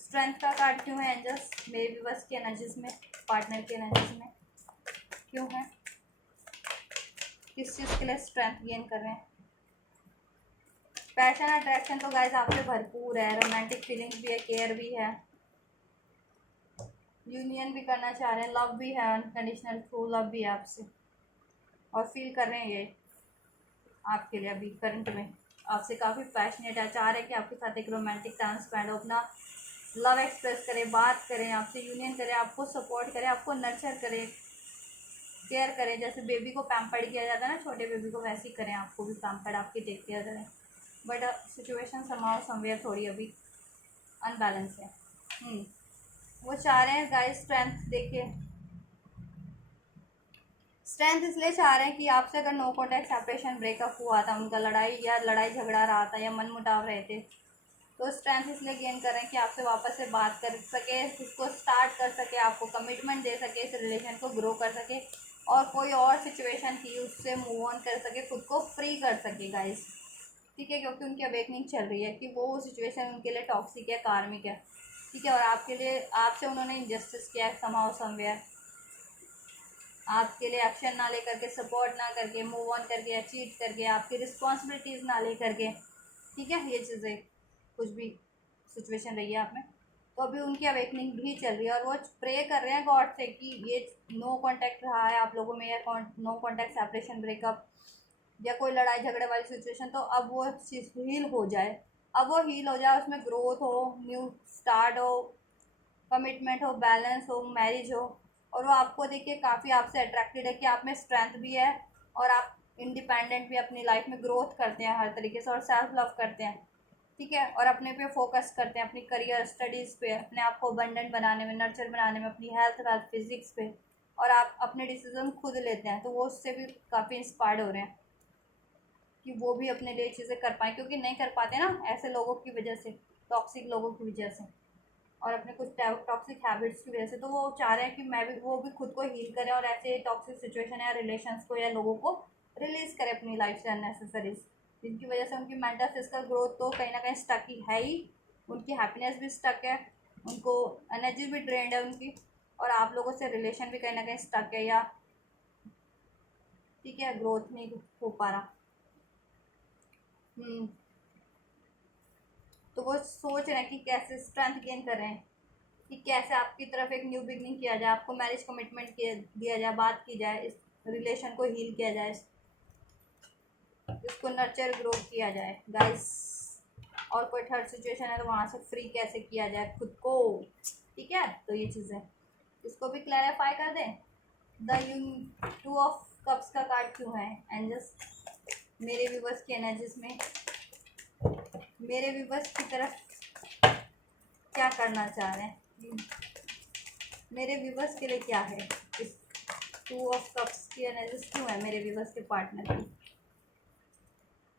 स्ट्रेंथ का कार्ड क्यों है एंजल्स मेरे व्यूअर्स की एनर्जीज में, पार्टनर की एनर्जीज में क्यों है, किस चीज़ के लिए स्ट्रेंथ गेन कर रहे हैं। पैशन अट्रैक्शन तो गाइस आपसे भरपूर है, रोमांटिक फीलिंग्स भी है, केयर भी है, यूनियन भी करना चाह रहे हैं, लव भी है, अनकंडीशनल ट्रू लव भी है आपसे, और फील कर रहे हैं ये आपके लिए अभी करंट में आपसे काफ़ी पैशनेट है, चाह रहे हैं कि आपके साथ एक रोमांटिक टाइम स्पेंड हो, अपना लव एक्सप्रेस करें, बात करें आपसे, यूनियन करें, आपको सपोर्ट करें, आपको नर्चर करें, केयर करें, जैसे बेबी को पैम्पर्ड किया जाता है ना, छोटे बेबी को, वैसे ही करें, आपको भी पैम्पर्ड आपकी टेक केयर करें, बट सिचुएशन समाव समवेयर थोड़ी अभी अनबैलेंस है। वो चाह रहे हैं गाइस स्ट्रेंथ, देखिए स्ट्रेंथ इसलिए चाह रहे हैं कि आपसे अगर नो कॉन्टैक्ट सेपरेशन ब्रेकअप हुआ था, उनका लड़ाई झगड़ा रहा था, या मन मुटाव रहे थे, तो स्ट्रेंथ इसलिए गेन कर रहे हैं कि आपसे वापस से बात कर सके, उसको स्टार्ट कर सके, आपको कमिटमेंट दे सके, इस रिलेशन को ग्रो कर सके, और कोई और सिचुएशन थी उससे मूव ऑन कर सके, खुद को फ्री कर सके गाइस, ठीक है, क्योंकि उनकी अवेकनिंग चल रही है कि वो सिचुएशन उनके लिए टॉक्सिक है, कार्मिक है, ठीक है, और आपके लिए आपसे उन्होंने इनजस्टिस किया है समाउ समवेयर, आपके लिए एक्शन ना लेकर के, सपोर्ट ना करके, मूव ऑन करके, या चीट करके, आपकी रिस्पॉन्सिबिलिटीज़ ना ले करके, ठीक है, ये चीज़ें, कुछ भी सिचुएशन रही है आप में, तो अभी उनकी अवेकनिंग भी चल रही है और वो प्रे कर रहे हैं गॉड से कि ये नो कांटेक्ट रहा है आप लोगों में, या नो कांटेक्ट सेपरेशन ब्रेकअप या कोई लड़ाई झगड़े वाली सिचुएशन, तो अब वो चीज़ हील हो जाए, अब वो हील हो जाए, उसमें ग्रोथ हो, न्यू स्टार्ट हो, कमिटमेंट हो, बैलेंस हो, मैरिज हो, और वो आपको देखिए काफ़ी आपसे अट्रैक्टेड है कि आप में स्ट्रेंथ भी है और आप इंडिपेंडेंट भी अपनी लाइफ में ग्रोथ करते हैं हर तरीके से और सेल्फ लव करते हैं, ठीक है, और अपने पे फोकस करते हैं, अपनी करियर स्टडीज़ पे, अपने आप को अबंडेंट बनाने में, नर्चर बनाने में, अपनी हेल्थ वेल्थ फिजिक्स पे, और आप अपने डिसीजन खुद लेते हैं, तो वो उससे भी काफ़ी इंस्पायर्ड हो रहे हैं कि वो भी अपने लिए चीज़ें कर पाएँ, क्योंकि नहीं कर पाते ना ऐसे लोगों की वजह से, टॉक्सिक लोगों की वजह से और अपने कुछ टॉक्सिक हैबिट्स की वजह से, तो वो चाह रहे हैं कि मैं भी, वो भी खुद को हील करें और ऐसे टॉक्सिक सिचुएशन या रिलेशंस को या लोगों को रिलीज करें अपनी लाइफ से अननेसेसरीज, जिनकी वजह से उनकी मेंटल फिजिकल ग्रोथ तो कहीं ना कहीं स्टक ही है ही, उनकी हैप्पीनेस भी स्टक है, उनको एनर्जी भी ड्रेंड है उनकी, और आप लोगों से रिलेशन भी कहीं ना कहीं स्टक है, या ठीक है ग्रोथ नहीं हो पा रहा। तो वो सोच रहे हैं कि कैसे स्ट्रेंथ गेन कर रहे हैं कि कैसे आपकी तरफ एक न्यू बिगनिंग किया जाए, आपको मैरिज कमिटमेंट दिया जाए, बात की जाए, इस रिलेशन को हील किया जाए, इसको नर्चर ग्रो किया जाए गाइस, और कोई थर्ड सिचुएशन है तो वहाँ से फ्री कैसे किया जाए खुद को, ठीक है, तो ये चीज़ें इसको भी क्लैरिफाई कर दें। द 2 ऑफ कप्स का कार्ड क्यों है एंजल्स मेरे व्यूवर्स की एनर्जीज में, मेरे व्यूवर्स की तरफ क्या करना चाह रहे हैं, मेरे व्यूवर्स के लिए क्या है, इस 2 ऑफ कप्स की एनालिसिस क्यों है मेरे व्यूवर्स के पार्टनर की।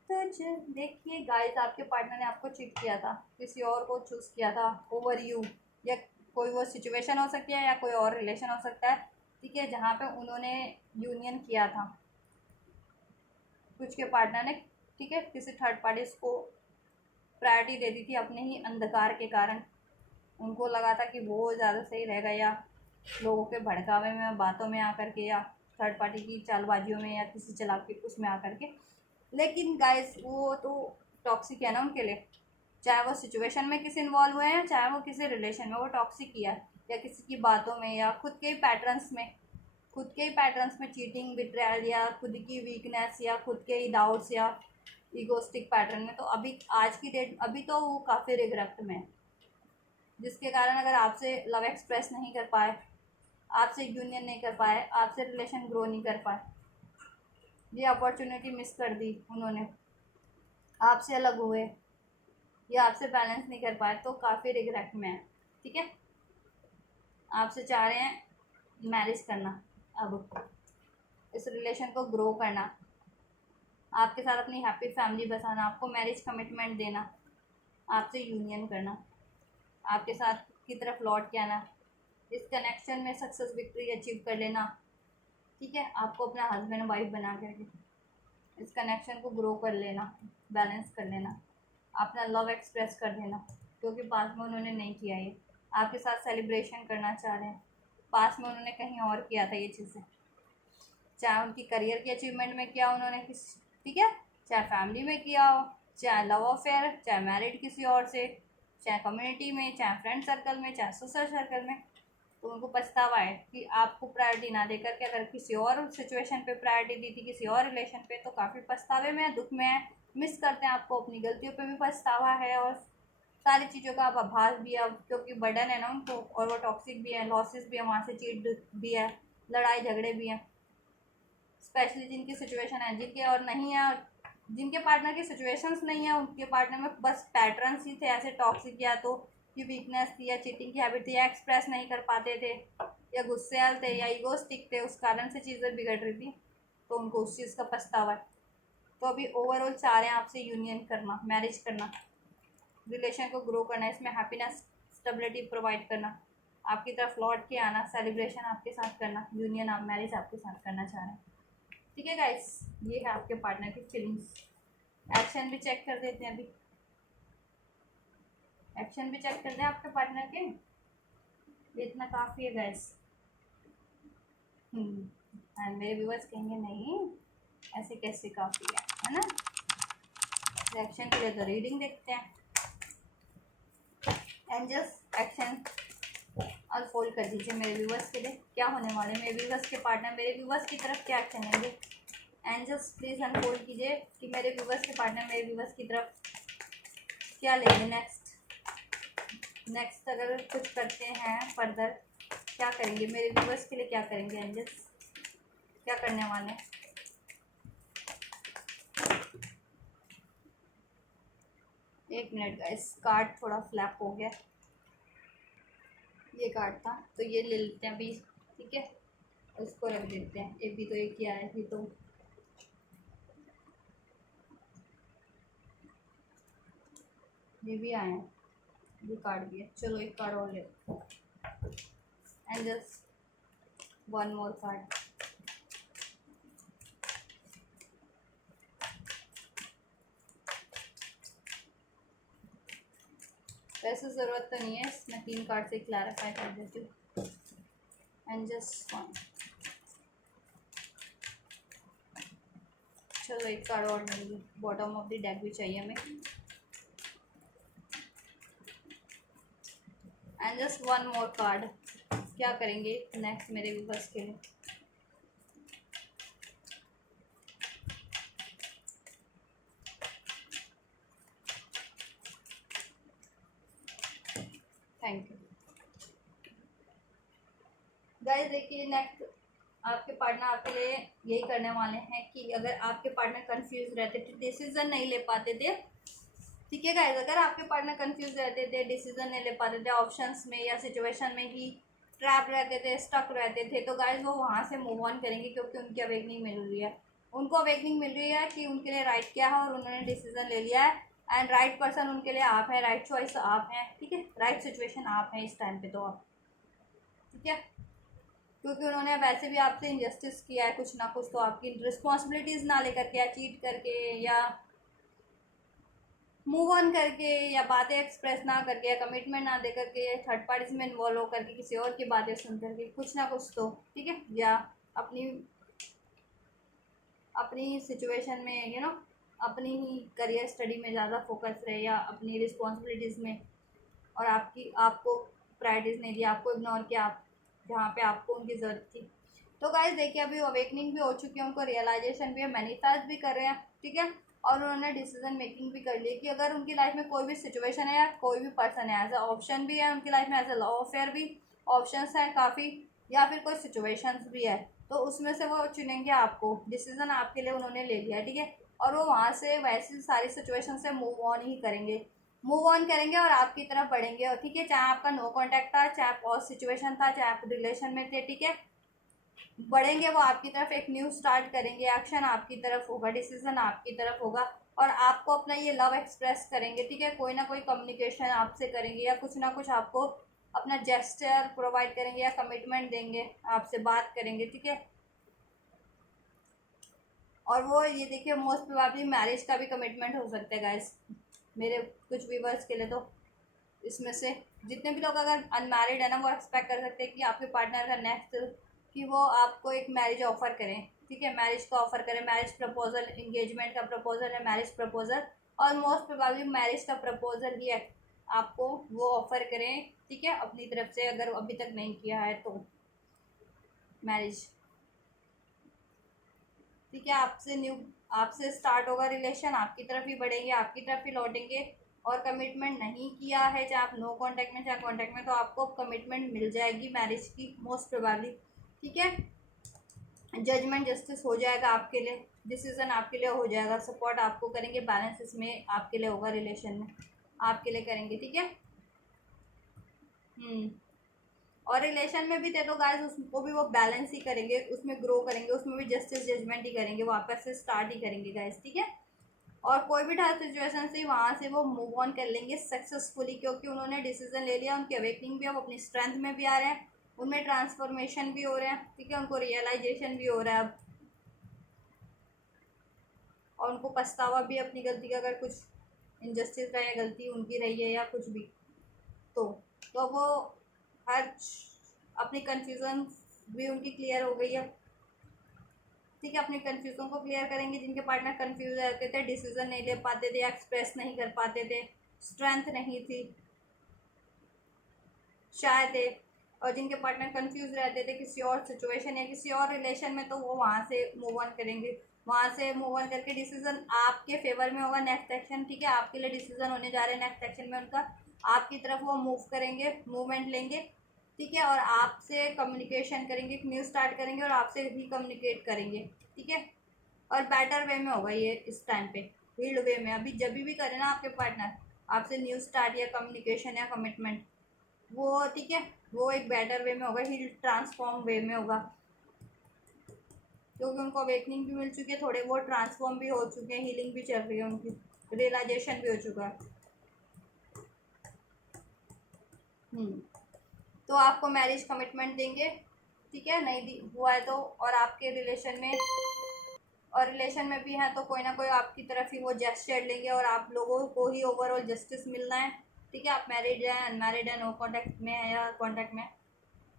तो देखिए गाइस, आपके पार्टनर ने आपको चीट किया था, किसी और को चूज़ किया था ओवर यू, या कोई वो सिचुएशन हो सकती है या कोई और रिलेशन हो सकता है, ठीक है, जहाँ पे उन्होंने यूनियन किया था कुछ के पार्टनर ने, ठीक है, किसी थर्ड पार्टी को प्रायोरिटी दे दी थी अपने ही अंधकार के कारण, उनको लगा था कि वो ज़्यादा सही रहेगा, या लोगों के भड़कावे में, बातों में आकर के, या थर्ड पार्टी की चालबाजियों में, या किसी चालाकी उसमें आकर के, लेकिन गाइस वो तो टॉक्सिक है ना उनके लिए, चाहे वो सिचुएशन में किसी इन्वॉल्व हुए हैं, चाहे वो किसी रिलेशन में, वो टॉक्सिक किया, या किसी की बातों में, या खुद के ही पैटर्न्स में चीटिंग, बिट्रायल, या खुद की वीकनेस, या खुद के ही डाउट्स, या ईगोस्टिक पैटर्न में, तो अभी आज की डेट अभी तो वो काफ़ी रिग्रेट में है, जिसके कारण अगर आपसे लव एक्सप्रेस नहीं कर पाए, आपसे यूनियन नहीं कर पाए, आपसे रिलेशन ग्रो नहीं कर पाए, ये अपॉर्चुनिटी मिस कर दी उन्होंने, आपसे अलग हुए या आपसे बैलेंस नहीं कर पाए, तो काफ़ी रिग्रेट में है, ठीक है, आपसे चाह रहे हैं मैरिज करना, अब इस रिलेशन को ग्रो करना, आपके साथ अपनी हैप्पी फैमिली बसाना, आपको मैरिज कमिटमेंट देना, आपसे यूनियन करना, आपके साथ की तरफ लौट के आना, इस कनेक्शन में सक्सेस विक्ट्री अचीव कर लेना, ठीक है, आपको अपना हस्बैंड वाइफ बना करके इस कनेक्शन को ग्रो कर लेना, बैलेंस कर लेना, अपना लव एक्सप्रेस कर देना, क्योंकि पास में उन्होंने नहीं किया, ये आपके साथ सेलिब्रेशन करना चाह रहे हैं, पास में उन्होंने कहीं और किया था ये चीज़ें, चाहे उनकी करियर की अचीवमेंट में किया उन्होंने किस, ठीक है, चाहे फैमिली में किया हो, चाहे लव अफेयर, चाहे मैरिड किसी और से, चाहे कम्युनिटी में, चाहे फ्रेंड सर्कल में, चाहे सोशल सर्कल में, तो उनको पछतावा है कि आपको प्रायोरिटी ना देकर के अगर किसी और सिचुएशन पे प्रायोरिटी दी थी, किसी और रिलेशन पे, तो काफ़ी पछतावे में है, दुख में है, मिस करते हैं आपको, अपनी गलतियों पे भी पछतावा है, और सारी चीज़ों का अब आभास भी है, क्योंकि बर्डन है ना उनको, और वो टॉक्सिक भी है, लॉसेस भी है, वहाँ से चीट भी है, लड़ाई झगड़े भी हैं, स्पेशली जिनकी सिचुएशन है, जिनके और नहीं है, जिनके पार्टनर की सिचुएशंस नहीं है, उनके पार्टनर में बस पैटर्न्स ही थे ऐसे टॉक्सिक, या तो की वीकनेस थी, या चीटिंग की हैबिट थी, या एक्सप्रेस नहीं कर पाते थे, या गुस्सेल थे, या ईगोस्टिक थे, उस कारण से चीज़ें बिगड़ रही थी, तो उनको उस चीज़ का पछतावा है, तो अभी ओवरऑल चाह रहे हैं आपसे यूनियन करना, मैरिज करना, रिलेशन को ग्रो करना, इसमें हैप्पीनेस स्टेबिलिटी प्रोवाइड करना, आपकी तरफ लौट के आना, सेलिब्रेशन आपके साथ करना, यूनियन आप मैरिज आपके साथ करना चाह रहे हैं, ठीक है गाइस, ये है आपके पार्टनर की फीलिंग्स। एक्शन भी चेक कर देते हैं, अभी एक्शन भी चेक कर दें आपके पार्टनर के, ये इतना काफ़ी है गाइस। एंड मेरे व्यूवर्स कहेंगे नहीं ऐसे कैसे काफ़ी है ना, रिएक्शन के लिए तो रीडिंग देखते हैं, एंड जस्ट एक्शन अनफोल्ड कर दीजिए मेरे व्यूवर्स के लिए क्या होने वाले, मेरे व्यूवर्स के पार्टनर मेरे व्यूवर्स की तरफ क्या एक्शन लेंगे। एंड जस्ट प्लीज़ अनफोल्ड कीजिए कि मेरे व्यूवर्स के पार्टनर मेरे व्यूवर्स की तरफ क्या लेंगे नेक्स्ट अगर कुछ करते हैं फर्दर क्या करेंगे, मेरे व्यूवर्स के लिए क्या करेंगे, एंजल्स क्या करने वाले हैं। एक मिनट गाइस, कार्ड थोड़ा फ्लैप हो गया, ये कार्ड था तो ये ले लेते हैं अभी, ठीक है, उसको रख देते हैं। एक भी तो एक ही आया थी, तो ये भी आए हैं, ये कार्ड भी है। चलो एक कार्ड और ले, and just one more card. वैसे ज़रूरत तो नहीं है, मैं 3 कार्ड से क्लैरिफाई कर देती हूँ। एंड जस्ट वन, चलो एक कार्ड और लेंगे, बॉटम ऑफ द डेक भी चाहिए हमें। And just one more card, क्या करेंगे नेक्स्ट मेरे व्यूवर्स के लिए। Thank you guys. देखिए नेक्स्ट आपके पार्टनर आपके लिए यही करने वाले हैं कि अगर आपके पार्टनर कंफ्यूज रहते थे, डिसीजन नहीं ले पाते थे, ठीक है गाइस, अगर आपके पार्टनर कंफ्यूज रहते थे, डिसीजन नहीं ले पाते थे, ऑप्शंस में या सिचुएशन में ही ट्रैप रहते थे, स्टक रहते थे, तो गाइस वो वहाँ से मूव ऑन करेंगे क्योंकि उनकी अवेकनिंग मिल रही है। उनको अवेकनिंग मिल रही है कि उनके लिए राइट क्या है और उन्होंने डिसीजन ले लिया है। एंड राइट पर्सन उनके लिए आप है, राइट चॉइस आप हैं, ठीक है, राइट सिचुएशन आप हैं इस टाइम पे, तो आप ठीक है, क्योंकि उन्होंने वैसे भी आपसे इनजस्टिस किया है कुछ ना कुछ, तो आपकी रिस्पॉन्सिबिलिटीज़ ना लेकर के या चीट करके या मूव ऑन करके या बातें एक्सप्रेस ना करके या कमिटमेंट ना दे करके थर्ड पार्टीज में इन्वॉल्व हो करके किसी और की बातें सुन करके कुछ ना कुछ, तो ठीक है, या अपनी अपनी सिचुएशन में अपनी ही करियर स्टडी में ज़्यादा फोकस रहे या अपनी रिस्पॉन्सिबिलिटीज़ में, और आपको प्रायोरिटीज़ नहीं दी, आपको इग्नोर किया आप जहाँ पे आपको उनकी ज़रूरत थी। तो गाइस देखिए अभी अवेकनिंग भी हो चुकी है, उनको रियलाइजेशन भी है, मैनिफेस्ट भी कर रहे हैं, ठीक है, और उन्होंने डिसीजन मेकिंग भी कर ली कि अगर उनकी लाइफ में कोई भी सिचुएशन है या कोई भी पर्सन है, एज अ ऑप्शन भी है उनकी लाइफ में, एज अ लव अफेयर भी ऑप्शंस हैं काफ़ी, या फिर कोई सिचुएशंस भी है, तो उसमें से वो चुनेंगे आपको, डिसीजन आपके लिए उन्होंने ले लिया, ठीक है, और वो वहाँ से वैसी सारी सिचुएशन से मूव ऑन ही करेंगे, मूव ऑन करेंगे और आपकी तरफ बढ़ेंगे, और ठीक है, चाहे आपका नो कॉन्टैक्ट था, चाहे पॉज सिचुएशन था, चाहे आप रिलेशन में थे, ठीक है, बढ़ेंगे वो आपकी तरफ, एक न्यू स्टार्ट करेंगे, एक्शन आपकी तरफ होगा, डिसीजन आपकी तरफ होगा, और आपको अपना ये लव एक्सप्रेस करेंगे, ठीक है, कोई ना कोई कम्युनिकेशन आपसे करेंगे या कुछ ना कुछ आपको अपना जेस्चर प्रोवाइड करेंगे या कमिटमेंट देंगे, आपसे बात करेंगे, ठीक है, और वो ये देखिए मोस्ट प्रोबेबली मैरिज का भी कमिटमेंट हो सकता है गाइस मेरे कुछ व्यूवर्स के लिए। तो इसमें से जितने भी लोग अगर अनमैरिड है ना, वो एक्सपेक्ट कर सकते हैं कि आपके पार्टनर का नेक्स्ट कि वो आपको एक मैरिज ऑफर करें, ठीक है, मैरिज का ऑफर करें, मैरिज प्रपोजल, इंगेजमेंट का प्रपोजल है मैरिज प्रपोजल, और मोस्ट प्रोबेबली मैरिज का प्रपोजल ही आपको वो ऑफर करें, ठीक है, अपनी तरफ से, अगर अभी तक नहीं किया है तो मैरिज, ठीक है, आपसे स्टार्ट होगा रिलेशन, आपकी तरफ ही बढ़ेंगे, आपकी तरफ ही लौटेंगे, और कमिटमेंट नहीं किया है, चाहे आप नो कांटेक्ट में चाहे कांटेक्ट में, तो आपको कमिटमेंट मिल जाएगी मैरिज की मोस्ट प्रोबेबली, ठीक है, जजमेंट जस्टिस हो जाएगा आपके लिए, डिसीजन आपके लिए हो जाएगा, सपोर्ट आपको करेंगे, बैलेंस इसमें आपके लिए होगा, रिलेशन में आपके लिए करेंगे, ठीक है। और रिलेशन में भी थे तो गाइस उसको भी वो बैलेंस ही करेंगे, उसमें ग्रो करेंगे, उसमें भी जस्टिस जजमेंट ही करेंगे, वापस से स्टार्ट ही करेंगे गाइस, ठीक है, और कोई भी ढाल सिचुएशन से वहाँ से वो मूव ऑन कर लेंगे सक्सेसफुली, क्योंकि उन्होंने डिसीजन ले लिया, उनकी अवेकनिंग भी है, वो अपनी स्ट्रेंथ में भी आ रहे हैं, उनमें ट्रांसफॉर्मेशन भी हो रहे हैं, ठीक है, उनको रियलाइजेशन भी हो रहा है अब, और उनको पछतावा भी अपनी गलती का, अगर कुछ इनजस्टिस रहा है, गलती उनकी रही है या कुछ भी, तो वो हर अपनी कन्फ्यूज़न भी उनकी क्लियर हो गई है, ठीक है, अपने कन्फ्यूज़न को क्लियर करेंगे, जिनके पार्टनर कन्फ्यूज रहते थे, डिसीजन नहीं ले पाते थे, एक्सप्रेस नहीं कर पाते थे, स्ट्रेंथ नहीं थी, शाय थे, और जिनके पार्टनर कंफ्यूज रहते थे किसी और सिचुएशन या किसी और रिलेशन में, तो वो वहाँ से मूव ऑन करेंगे। वहाँ से मूव ऑन करके डिसीजन आपके फेवर में होगा नेक्स्ट एक्शन, ठीक है, आपके लिए डिसीजन होने जा रहे हैं नेक्स्ट एक्शन में उनका, आपकी तरफ वो मूव करेंगे, मूवमेंट लेंगे, ठीक है, और आपसे कम्युनिकेशन करेंगे, एक न्यू स्टार्ट करेंगे और आपसे ही कम्युनिकेट करेंगे, ठीक है, और बेटर वे में होगा ये इस टाइम पे, हील्ड वे में। अभी जब भी करे ना आपके पार्टनर आपसे न्यू स्टार्ट या कम्युनिकेशन या कमिटमेंट, वो ठीक है, वो एक बेटर वे में होगा, हील ट्रांसफॉर्म वे में होगा, क्योंकि उनको अवेकनिंग भी मिल चुकी है, थोड़े बहुत ट्रांसफॉर्म भी हो चुके हैं, हीलिंग भी चल रही है उनकी, रियलाइजेशन भी हो चुका है। तो आपको मैरिज कमिटमेंट देंगे, ठीक है, नहीं हुआ है तो, और आपके रिलेशन में भी है तो कोई ना कोई आपकी तरफ ही वो जेस्चर लेंगे और आप लोगों को ही ओवरऑल जस्टिस मिलना है, ठीक है, आप मैरिड हैं, अनमैरिड हैं, नो कॉन्टैक्ट में है या कॉन्टैक्ट में,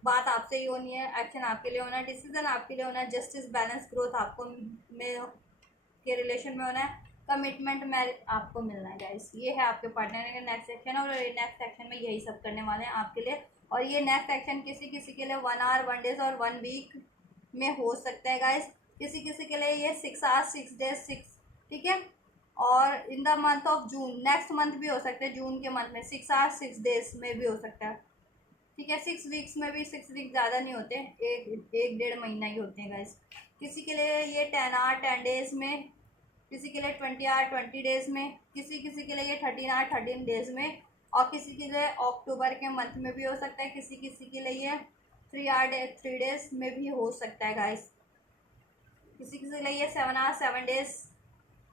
बात आपसे ही होनी है, एक्शन आपके लिए होना है, डिसीजन आपके लिए होना है, जस्टिस बैलेंस ग्रोथ आपको में के रिलेशन में होना है, कमिटमेंट मैरिज आपको मिलना है गाइस। ये है आपके पार्टनर का नेक्स्ट सेक्शन, और नेक्स्ट सेक्शन में यही सब करने वाले हैं आपके लिए। और ये नेक्स्ट सेक्शन किसी किसी के लिए 1 आवर 1 डेज और 1 वीक में हो सकता है गाइस, किसी किसी के लिए ये 6 आवर्स 6 डेज 6, ठीक है, और in the month of June, next month भी हो सकता है, जून के मंथ में 6 आवर्स 6 डेज में भी हो सकता है, ठीक है, 6 वीक्स में भी, 6 वीक ज़्यादा नहीं होते, एक डेढ़ महीना ही होते हैं गाइस। किसी के लिए ये 10 आवर 10 डेज में, किसी के लिए 20 आवर 20 डेज में, किसी किसी के लिए ये 13 आवर 13 डेज में, और किसी के लिए अक्टूबर के मंथ में भी हो सकता है, किसी किसी के लिए ये 3 आवर 3 डेज में भी हो सकता है गाइस, किसी किसी के लिए ये 7 आवर 7 डेज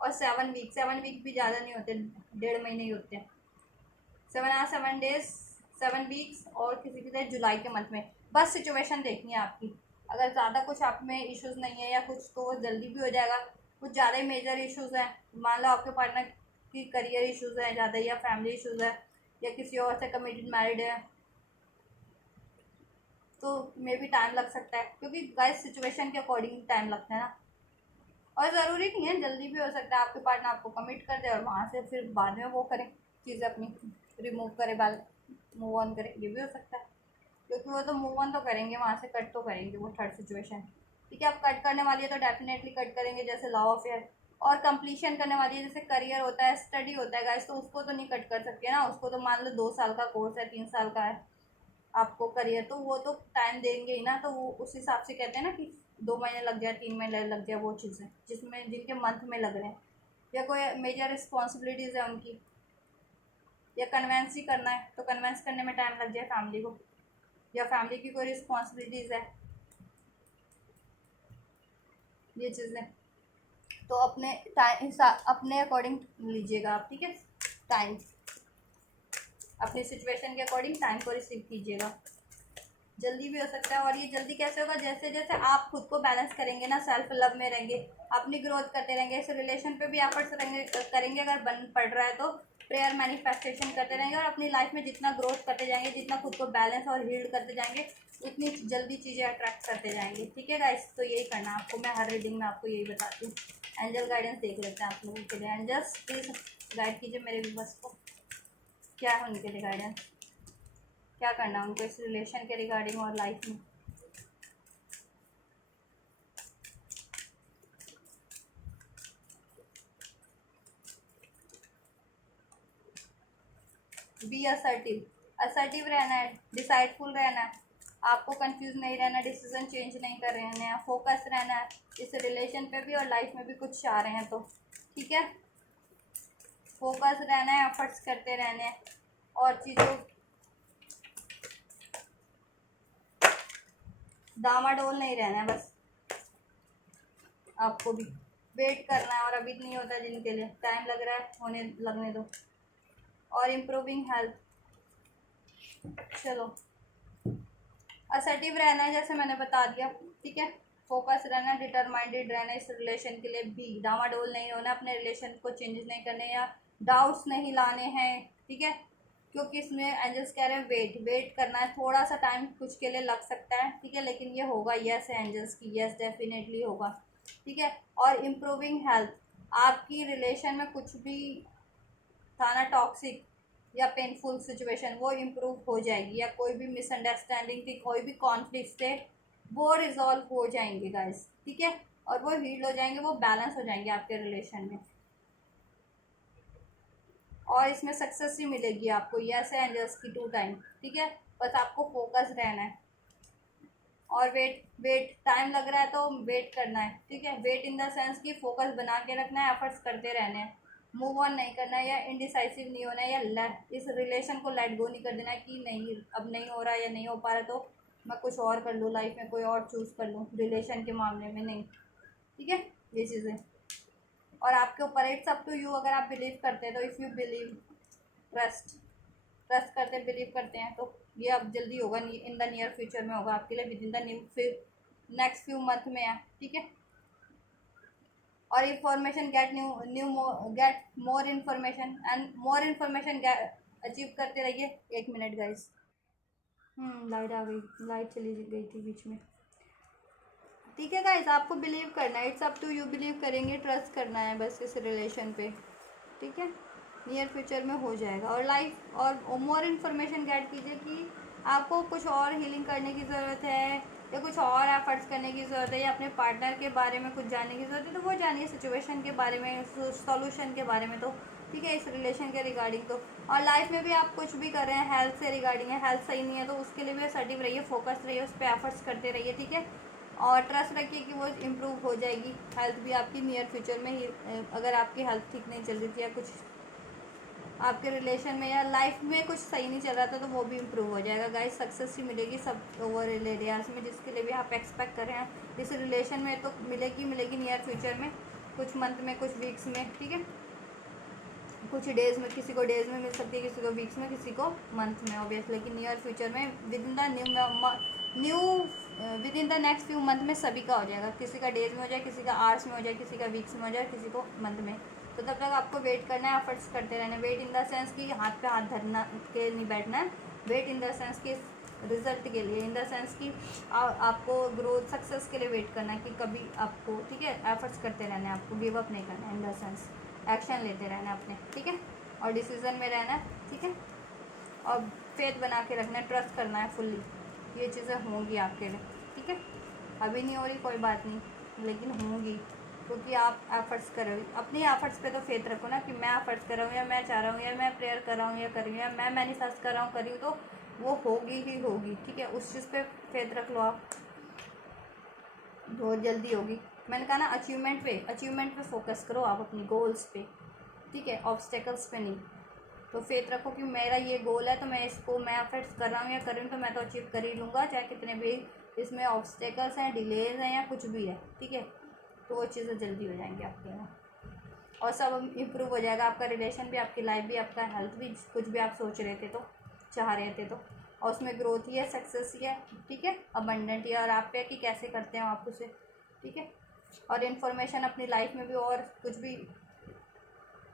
और 7 वीक, 7 वीक भी ज़्यादा नहीं होते, डेढ़ महीने ही होते हैं, 7 आवर 7 डेज 7 वीक्स, और किसी किसी जुलाई के मंथ में। बस सिचुएशन देखनी है आपकी, अगर ज़्यादा कुछ आप में इश्यूज़ नहीं है या कुछ, तो वो जल्दी भी हो जाएगा, कुछ ज़्यादा ही मेजर इश्यूज़ हैं, मान लो आपके पार्टनर की करियर इश्यूज़ हैं ज़्यादा, या फैमिली इश्यूज़ है, या किसी और से कमिटेड मैरिड है, तो मे भी टाइम लग सकता है, क्योंकि गाइस सिचुएशन के अकॉर्डिंग टाइम लगता है ना, और ज़रूरी नहीं है, जल्दी भी हो सकता है आपके पार्टनर आपको कमिट कर दे और वहाँ से फिर बाद में वो करें चीज़ें अपनी, रिमूव करे, बाल मूव ऑन करें, ये भी हो सकता है, क्योंकि वो तो मूव ऑन तो करेंगे, वहाँ से कट तो करेंगे, वो थर्ड सिचुएशन, ठीक है, आप कट करने वाली है तो डेफिनेटली कट करेंगे, जैसे लॉ ऑफ फेयर, और कंप्लीशन करने वाली है, जैसे करियर होता है, स्टडी होता है गाइस, तो उसको तो नहीं कट कर सकते ना, उसको तो मान लो 2 साल का कोर्स है, 3 साल का है आपको करियर, तो वो तो टाइम देंगे ही ना, तो वो उस हिसाब से कहते हैं ना कि 2 महीने लग जाए, 3 महीने लग जाए, वो चीज़ें जिसमें जिनके मंथ में लग रहे हैं, या कोई मेजर रिस्पॉन्सिबिलिटीज़ है उनकी, या कन्वेंस ही करना है तो कन्वेंस करने में टाइम लग जाए फैमिली को, या फैमिली की कोई रिस्पॉन्सिबिलिटीज़ है, ये चीज़ें तो अपने टाइम अपने अकॉर्डिंग लीजिएगा आप, ठीक है, टाइम अपनी सिचुएशन के अकॉर्डिंग टाइम को रिसीव कीजिएगा, जल्दी भी हो सकता है, और ये जल्दी कैसे होगा, जैसे जैसे आप खुद को बैलेंस करेंगे ना, सेल्फ लव में रहेंगे, अपनी ग्रोथ करते रहेंगे, इस रिलेशन पे भी एफर्ट्स करेंगे, अगर बन पड़ रहा है तो प्रेयर मैनिफेस्टेशन करते रहेंगे, और अपनी लाइफ में जितना ग्रोथ करते जाएंगे, जितना खुद को बैलेंस और हील्ड करते जाएंगे, उतनी जल्दी चीज़ें अट्रैक्ट करते जाएंगे, ठीक है गाइस, तो यही करना आपको, मैं हर रीडिंग में आपको यही बताती हूँ। एंजल गाइडेंस देख लेते हैं आप लोगों के लिए, एंजल्स प्लीज़ गाइड कीजिए मेरे व्यूअर्स को, क्या है उनके लिए गाइडेंस, क्या करना है उनको इस रिलेशन के रिगार्डिंग और लाइफ में। बी असर्टिव, असर्टिव रहना है, डिसाइडफुल रहना है, आपको कंफ्यूज नहीं रहना, डिसीजन चेंज नहीं कर रहे हैं, फोकस रहना है इस रिलेशन पे भी और लाइफ में भी कुछ चाह रहे हैं तो, ठीक है, फोकस रहना है, एफर्ट्स करते रहने हैं, और चीज़ों डामाडोल नहीं रहना है, बस आपको भी वेट करना है, और अभी नहीं होता जिनके लिए टाइम लग रहा है, होने लगने दो, और इम्प्रूविंग हेल्थ, चलो असर्टिव रहना है जैसे मैंने बता दिया, ठीक है, फोकस रहना, डिटरमाइंडेड रहना इस रिलेशन के लिए भी, डामाडोल नहीं होना, अपने रिलेशन को चेंज नहीं करने या डाउट्स नहीं लाने हैं, ठीक है, क्योंकि इसमें एंजल्स कह रहे हैं वेट करना है, थोड़ा सा टाइम कुछ के लिए लग सकता है, ठीक है, लेकिन ये होगा, यस है एंजल्स की, यस डेफिनेटली होगा, ठीक है, और इम्प्रूविंग हेल्थ, आपकी रिलेशन में कुछ भी था ना टॉक्सिक, या पेनफुल सिचुएशन वो इम्प्रूव हो जाएगी, या कोई भी मिसअंडरस्टैंडिंग थी, कोई भी कॉन्फ्लिक्ट थे, वो रिजॉल्व हो जाएंगे गाइस, ठीक है। और वो हील हो जाएंगे, वो बैलेंस हो जाएंगे आपके रिलेशन में, और इसमें सक्सेस ही मिलेगी आपको, यस एंजल्स की 2 टाइम, ठीक है। बस आपको फोकस रहना है, और वेट वेट टाइम लग रहा है तो वेट करना है, ठीक है। वेट इन द सेंस कि फोकस बना के रखना है, एफर्ट्स करते रहने हैं, मूव ऑन नहीं करना है, या इनडिसाइसिव नहीं होना है, या इस रिलेशन को लेट गो नहीं कर देना है कि नहीं अब नहीं हो रहा या नहीं हो पा रहा तो मैं कुछ और कर लूँ लाइफ में, कोई और चूज़ कर लूँ रिलेशन के मामले में, नहीं, ठीक है। ये चीज़ें और आपके ऊपर, इट्स अप टू यू। अगर आप बिलीव करते हैं तो if you believe, trust trust करते हैं, बिलीव करते हैं, तो ये अब जल्दी होगा, इन द नियर फ्यूचर में होगा आपके लिए, within the next few month में है, ठीक है। और information get get more information and more information achieve करते रहिए। 1 मिनट गाइस, लाइट आ गई, लाइट चली गई थी बीच में, ठीक है गाइस। आपको बिलीव करना है, it's up to you, believe करेंगे, ट्रस्ट करना है बस इस रिलेशन पे, ठीक है। नियर फ्यूचर में हो जाएगा। और लाइफ और मोर इन्फॉर्मेशन गेट कीजिए कि आपको कुछ और हीलिंग करने की ज़रूरत है, या कुछ और एफर्ट्स करने की ज़रूरत है, या अपने पार्टनर के बारे में कुछ जानने की ज़रूरत है, तो वो जानिए, सिचुएशन के बारे में, सॉल्यूशन के बारे में, तो ठीक है, इस रिलेशन के रिगार्डिंग तो। और लाइफ में भी आप कुछ भी कर रहे हैं हेल्थ से रिगार्डिंग है, हेल्थ सही नहीं है तो उसके लिए भी असर्टिव रहिए, फोकस रहिए, उस पर एफर्ट्स करते रहिए, ठीक है। और ट्रस्ट रखिए कि वो इम्प्रूव हो जाएगी, हेल्थ भी आपकी नियर फ्यूचर में ही। अगर आपकी हेल्थ ठीक नहीं चल रही थी, या कुछ आपके रिलेशन में या लाइफ में कुछ सही नहीं चल रहा था, तो वो भी इम्प्रूव हो जाएगा गाइस। सक्सेस ही मिलेगी सब ओवर एरियाज में, जिसके लिए भी आप एक्सपेक्ट कर रहे हैं इस रिलेशन में, तो मिलेगी मिलेगी नियर फ्यूचर में, कुछ मंथ में, कुछ वीक्स में, ठीक है। कुछ डेज में, किसी को डेज में मिल सकती है, किसी को वीक्स में, किसी को मंथ में ऑब्वियसली, लेकिन नियर फ्यूचर में with in the new with in the next few month में सभी का हो जाएगा। किसी का डेज में हो जाए, किसी का आवर्स में हो जाए, किसी का वीक्स में हो जाए, किसी को मंथ में। तो तब तक आपको वेट करना है, एफर्ट्स करते रहना है। वेट इन द सेंस कि हाथ पे हाथ धरना के नहीं बैठना है, वेट इन द सेंस कि रिजल्ट के लिए, इन द सेंस कि आपको ग्रोथ सक्सेस के लिए वेट करना है, कि कभी आपको, ठीक है, एफर्ट्स करते रहना है, आपको गिव अप नहीं करना है, इन द सेंस एक्शन लेते रहना है अपने, ठीक है। और डिसीजन में रहना है, ठीक है। और फेथ बना के रखना है, ट्रस्ट करना है फुल्ली, ये चीज़ें होंगी आपके लिए, ठीक है। अभी नहीं हो रही कोई बात नहीं, लेकिन होंगी, क्योंकि आप एफर्ट्स कर रहे हो। अपने एफर्ट्स पे तो फेथ रखो ना, कि मैं एफर्ट्स कर रहा हूँ, या मैं चाह रहा हूँ, या मैं प्रेयर कर रहा हूँ, या कर रही हूँ, या मैं मैनिफेस्ट कर रहा हूँ, करी हूँ, तो वो होगी ही होगी, ठीक है। उस चीज़ पे फेथ रख लो आप, बहुत जल्दी होगी। मैंने कहा ना, अचीवमेंट पे फोकस करो आप, अपनी गोल्स पे, ठीक है, ऑब्स्टेकल्स पे नहीं। तो फेथ रखो कि मेरा ये गोल है, तो मैं इसको, मैं एफर्ट्स कर रहा हूँ या कर रही हूँ, तो मैं तो अचीव कर ही लूँगा, चाहे कितने भी इसमें ऑब्स्टेकल्स हैं, डिलेज हैं, या कुछ भी है, ठीक है। तो वो चीज़ें जल्दी हो जाएंगी आपके यहाँ, और सब इम्प्रूव हो जाएगा, आपका रिलेशन भी, आपकी लाइफ भी, आपका हेल्थ भी, कुछ भी आप सोच रहे थे तो, चाह रहे थे तो, और उसमें ग्रोथ ही है, सक्सेस ही है, ठीक है, अबंडेंट ही है। और आप पे कि कैसे करते हो आप उसे, ठीक है। और इन्फॉर्मेशन अपनी लाइफ में भी और कुछ भी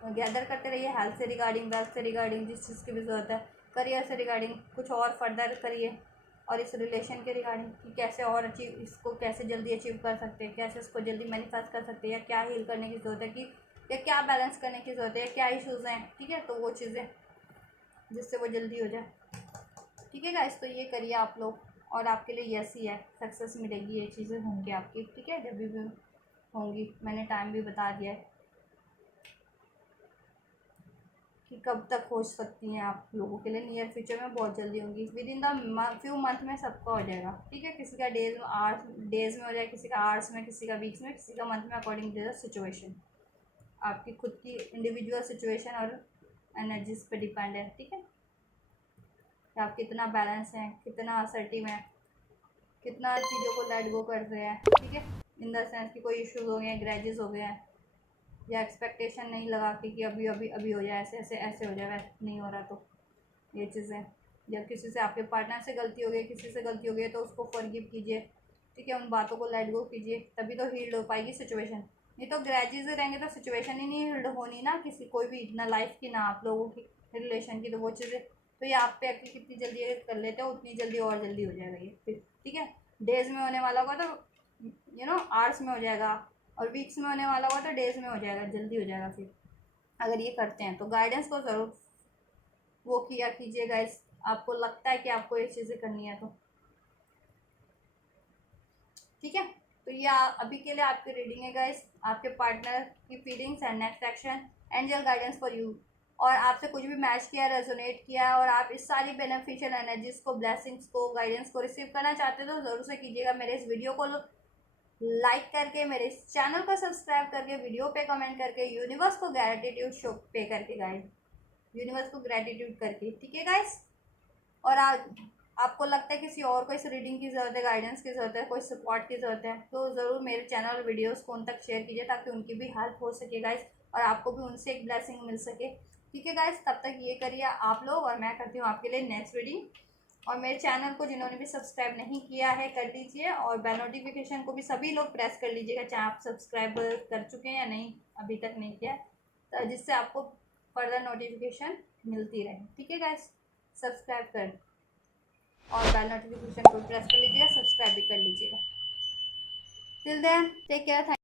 गैदर करते रहिए, हेल्थ से रिगार्डिंग, वेल्थ से रिगार्डिंग, जिस चीज़ की भी ज़रूरत है, करियर से रिगार्डिंग कुछ और फर्दर करिए, और इस रिलेशन के रिगार्डिंग कि कैसे और अचीव, इसको कैसे जल्दी अचीव कर सकते हैं, कैसे इसको जल्दी मैनिफेस्ट कर सकते हैं, या क्या हील करने की ज़रूरत है, कि या क्या बैलेंस करने की ज़रूरत है, क्या इश्यूज़ हैं, ठीक है। तो वो चीज़ें जिससे वो जल्दी हो जाए, ठीक है गाइस। तो ये करिए आप लोग, और आपके लिए यस ही है, सक्सेस मिलेगी, ये चीज़ें होंगी आपकी, ठीक है, जब भी होंगी। मैंने टाइम भी बता दिया है कि कब तक हो सकती हैं आप लोगों के लिए, नियर फ्यूचर में बहुत जल्दी होंगी, with in the few month में सबका हो जाएगा, ठीक है। किसी का डेज में हो जाए, किसी का आवर्स में, किसी का वीक्स में, किसी का मंथ में, अकॉर्डिंग टू द सिचुएशन, आपकी खुद की इंडिविजुअल सिचुएशन और एनर्जीज पे डिपेंड है, ठीक है, कि आप कितना बैलेंस हैं, कितना असर्टिव हैं, कितना चीज़ों को लेट गो कर रहे हैं, ठीक है। इन द सेंस कि कोई इश्यूज हो गए हैं, ग्रैजेस हो गए हैं, या एक्सपेक्टेशन नहीं लगा के कि अभी अभी अभी हो जाए, ऐसे ऐसे ऐसे हो जाए, वैसे नहीं हो रहा, तो ये चीज़ें, जब किसी से, आपके पार्टनर से गलती हो गई, किसी से गलती हो गई, तो उसको फॉरगिव कीजिए, ठीक है, उन बातों को लेट गो कीजिए, तभी तो हील्ड हो पाएगी सिचुएशन। नहीं तो ग्रैजेस रहेंगे तो सिचुएशन ही नहीं हील्ड होनी ना, किसी कोई भी, ना लाइफ की, ना आप लोगों की रिलेशन की, तो वो चीज़ें, तो ये आप पे आके कितनी जल्दी कर लेते हो, उतनी जल्दी और जल्दी हो जाएगा ये फिर, ठीक है। डेज में होने वाला होगा तो आवर्स में हो जाएगा, और वीक्स में होने वाला होगा तो डेज में हो जाएगा, जल्दी हो जाएगा फिर, अगर ये करते हैं तो। गाइडेंस को ज़रूर वो किया कीजिए गाइस, आपको लगता है कि आपको ये चीज़ें करनी है तो ठीक है। तो ये अभी के लिए आपकी रीडिंग है गाइस, आपके पार्टनर की feelings and next action, angel guidance for you. और आपसे कुछ भी मैच किया, रेजोनेट किया और आप इस सारी बेनिफिशियल एनर्जीज को, ब्लेसिंग्स को, गाइडेंस को रिसीव करना चाहते हो तो ज़रूर से कीजिएगा। मेरे इस वीडियो को लाइक करके, मेरे इस चैनल को सब्सक्राइब करके, वीडियो पे कमेंट करके, यूनिवर्स को ग्रेटिट्यूड शो पे करके गाइस, यूनिवर्स को ग्रेटिट्यूड करके, ठीक है गाइस। और आपको लगता है किसी और को इस रीडिंग की ज़रूरत है, गाइडेंस की ज़रूरत है, कोई सपोर्ट की ज़रूरत है, तो ज़रूर मेरे चैनल और वीडियोस को उन तक शेयर कीजिए ताकि उनकी भी हेल्प हो सके गाइस, और आपको भी उनसे एक ब्लेसिंग मिल सके, ठीक है गाइस। तब तक ये करिए आप लोग, और मैं करती हूँ आपके लिए नेक्स्ट रीडिंग। और मेरे चैनल को जिन्होंने भी सब्सक्राइब नहीं किया है कर लीजिए, और बेल नोटिफिकेशन को भी सभी लोग प्रेस कर लीजिएगा, चाहे आप सब्सक्राइब कर चुके हैं या नहीं, अभी तक नहीं किया, तो जिससे आपको फर्दर नोटिफिकेशन मिलती रहे, ठीक है गाइस। सब्सक्राइब कर और बेल नोटिफिकेशन को प्रेस कर लीजिएगा, सब्सक्राइब भी कर लीजिएगा। Till then take care.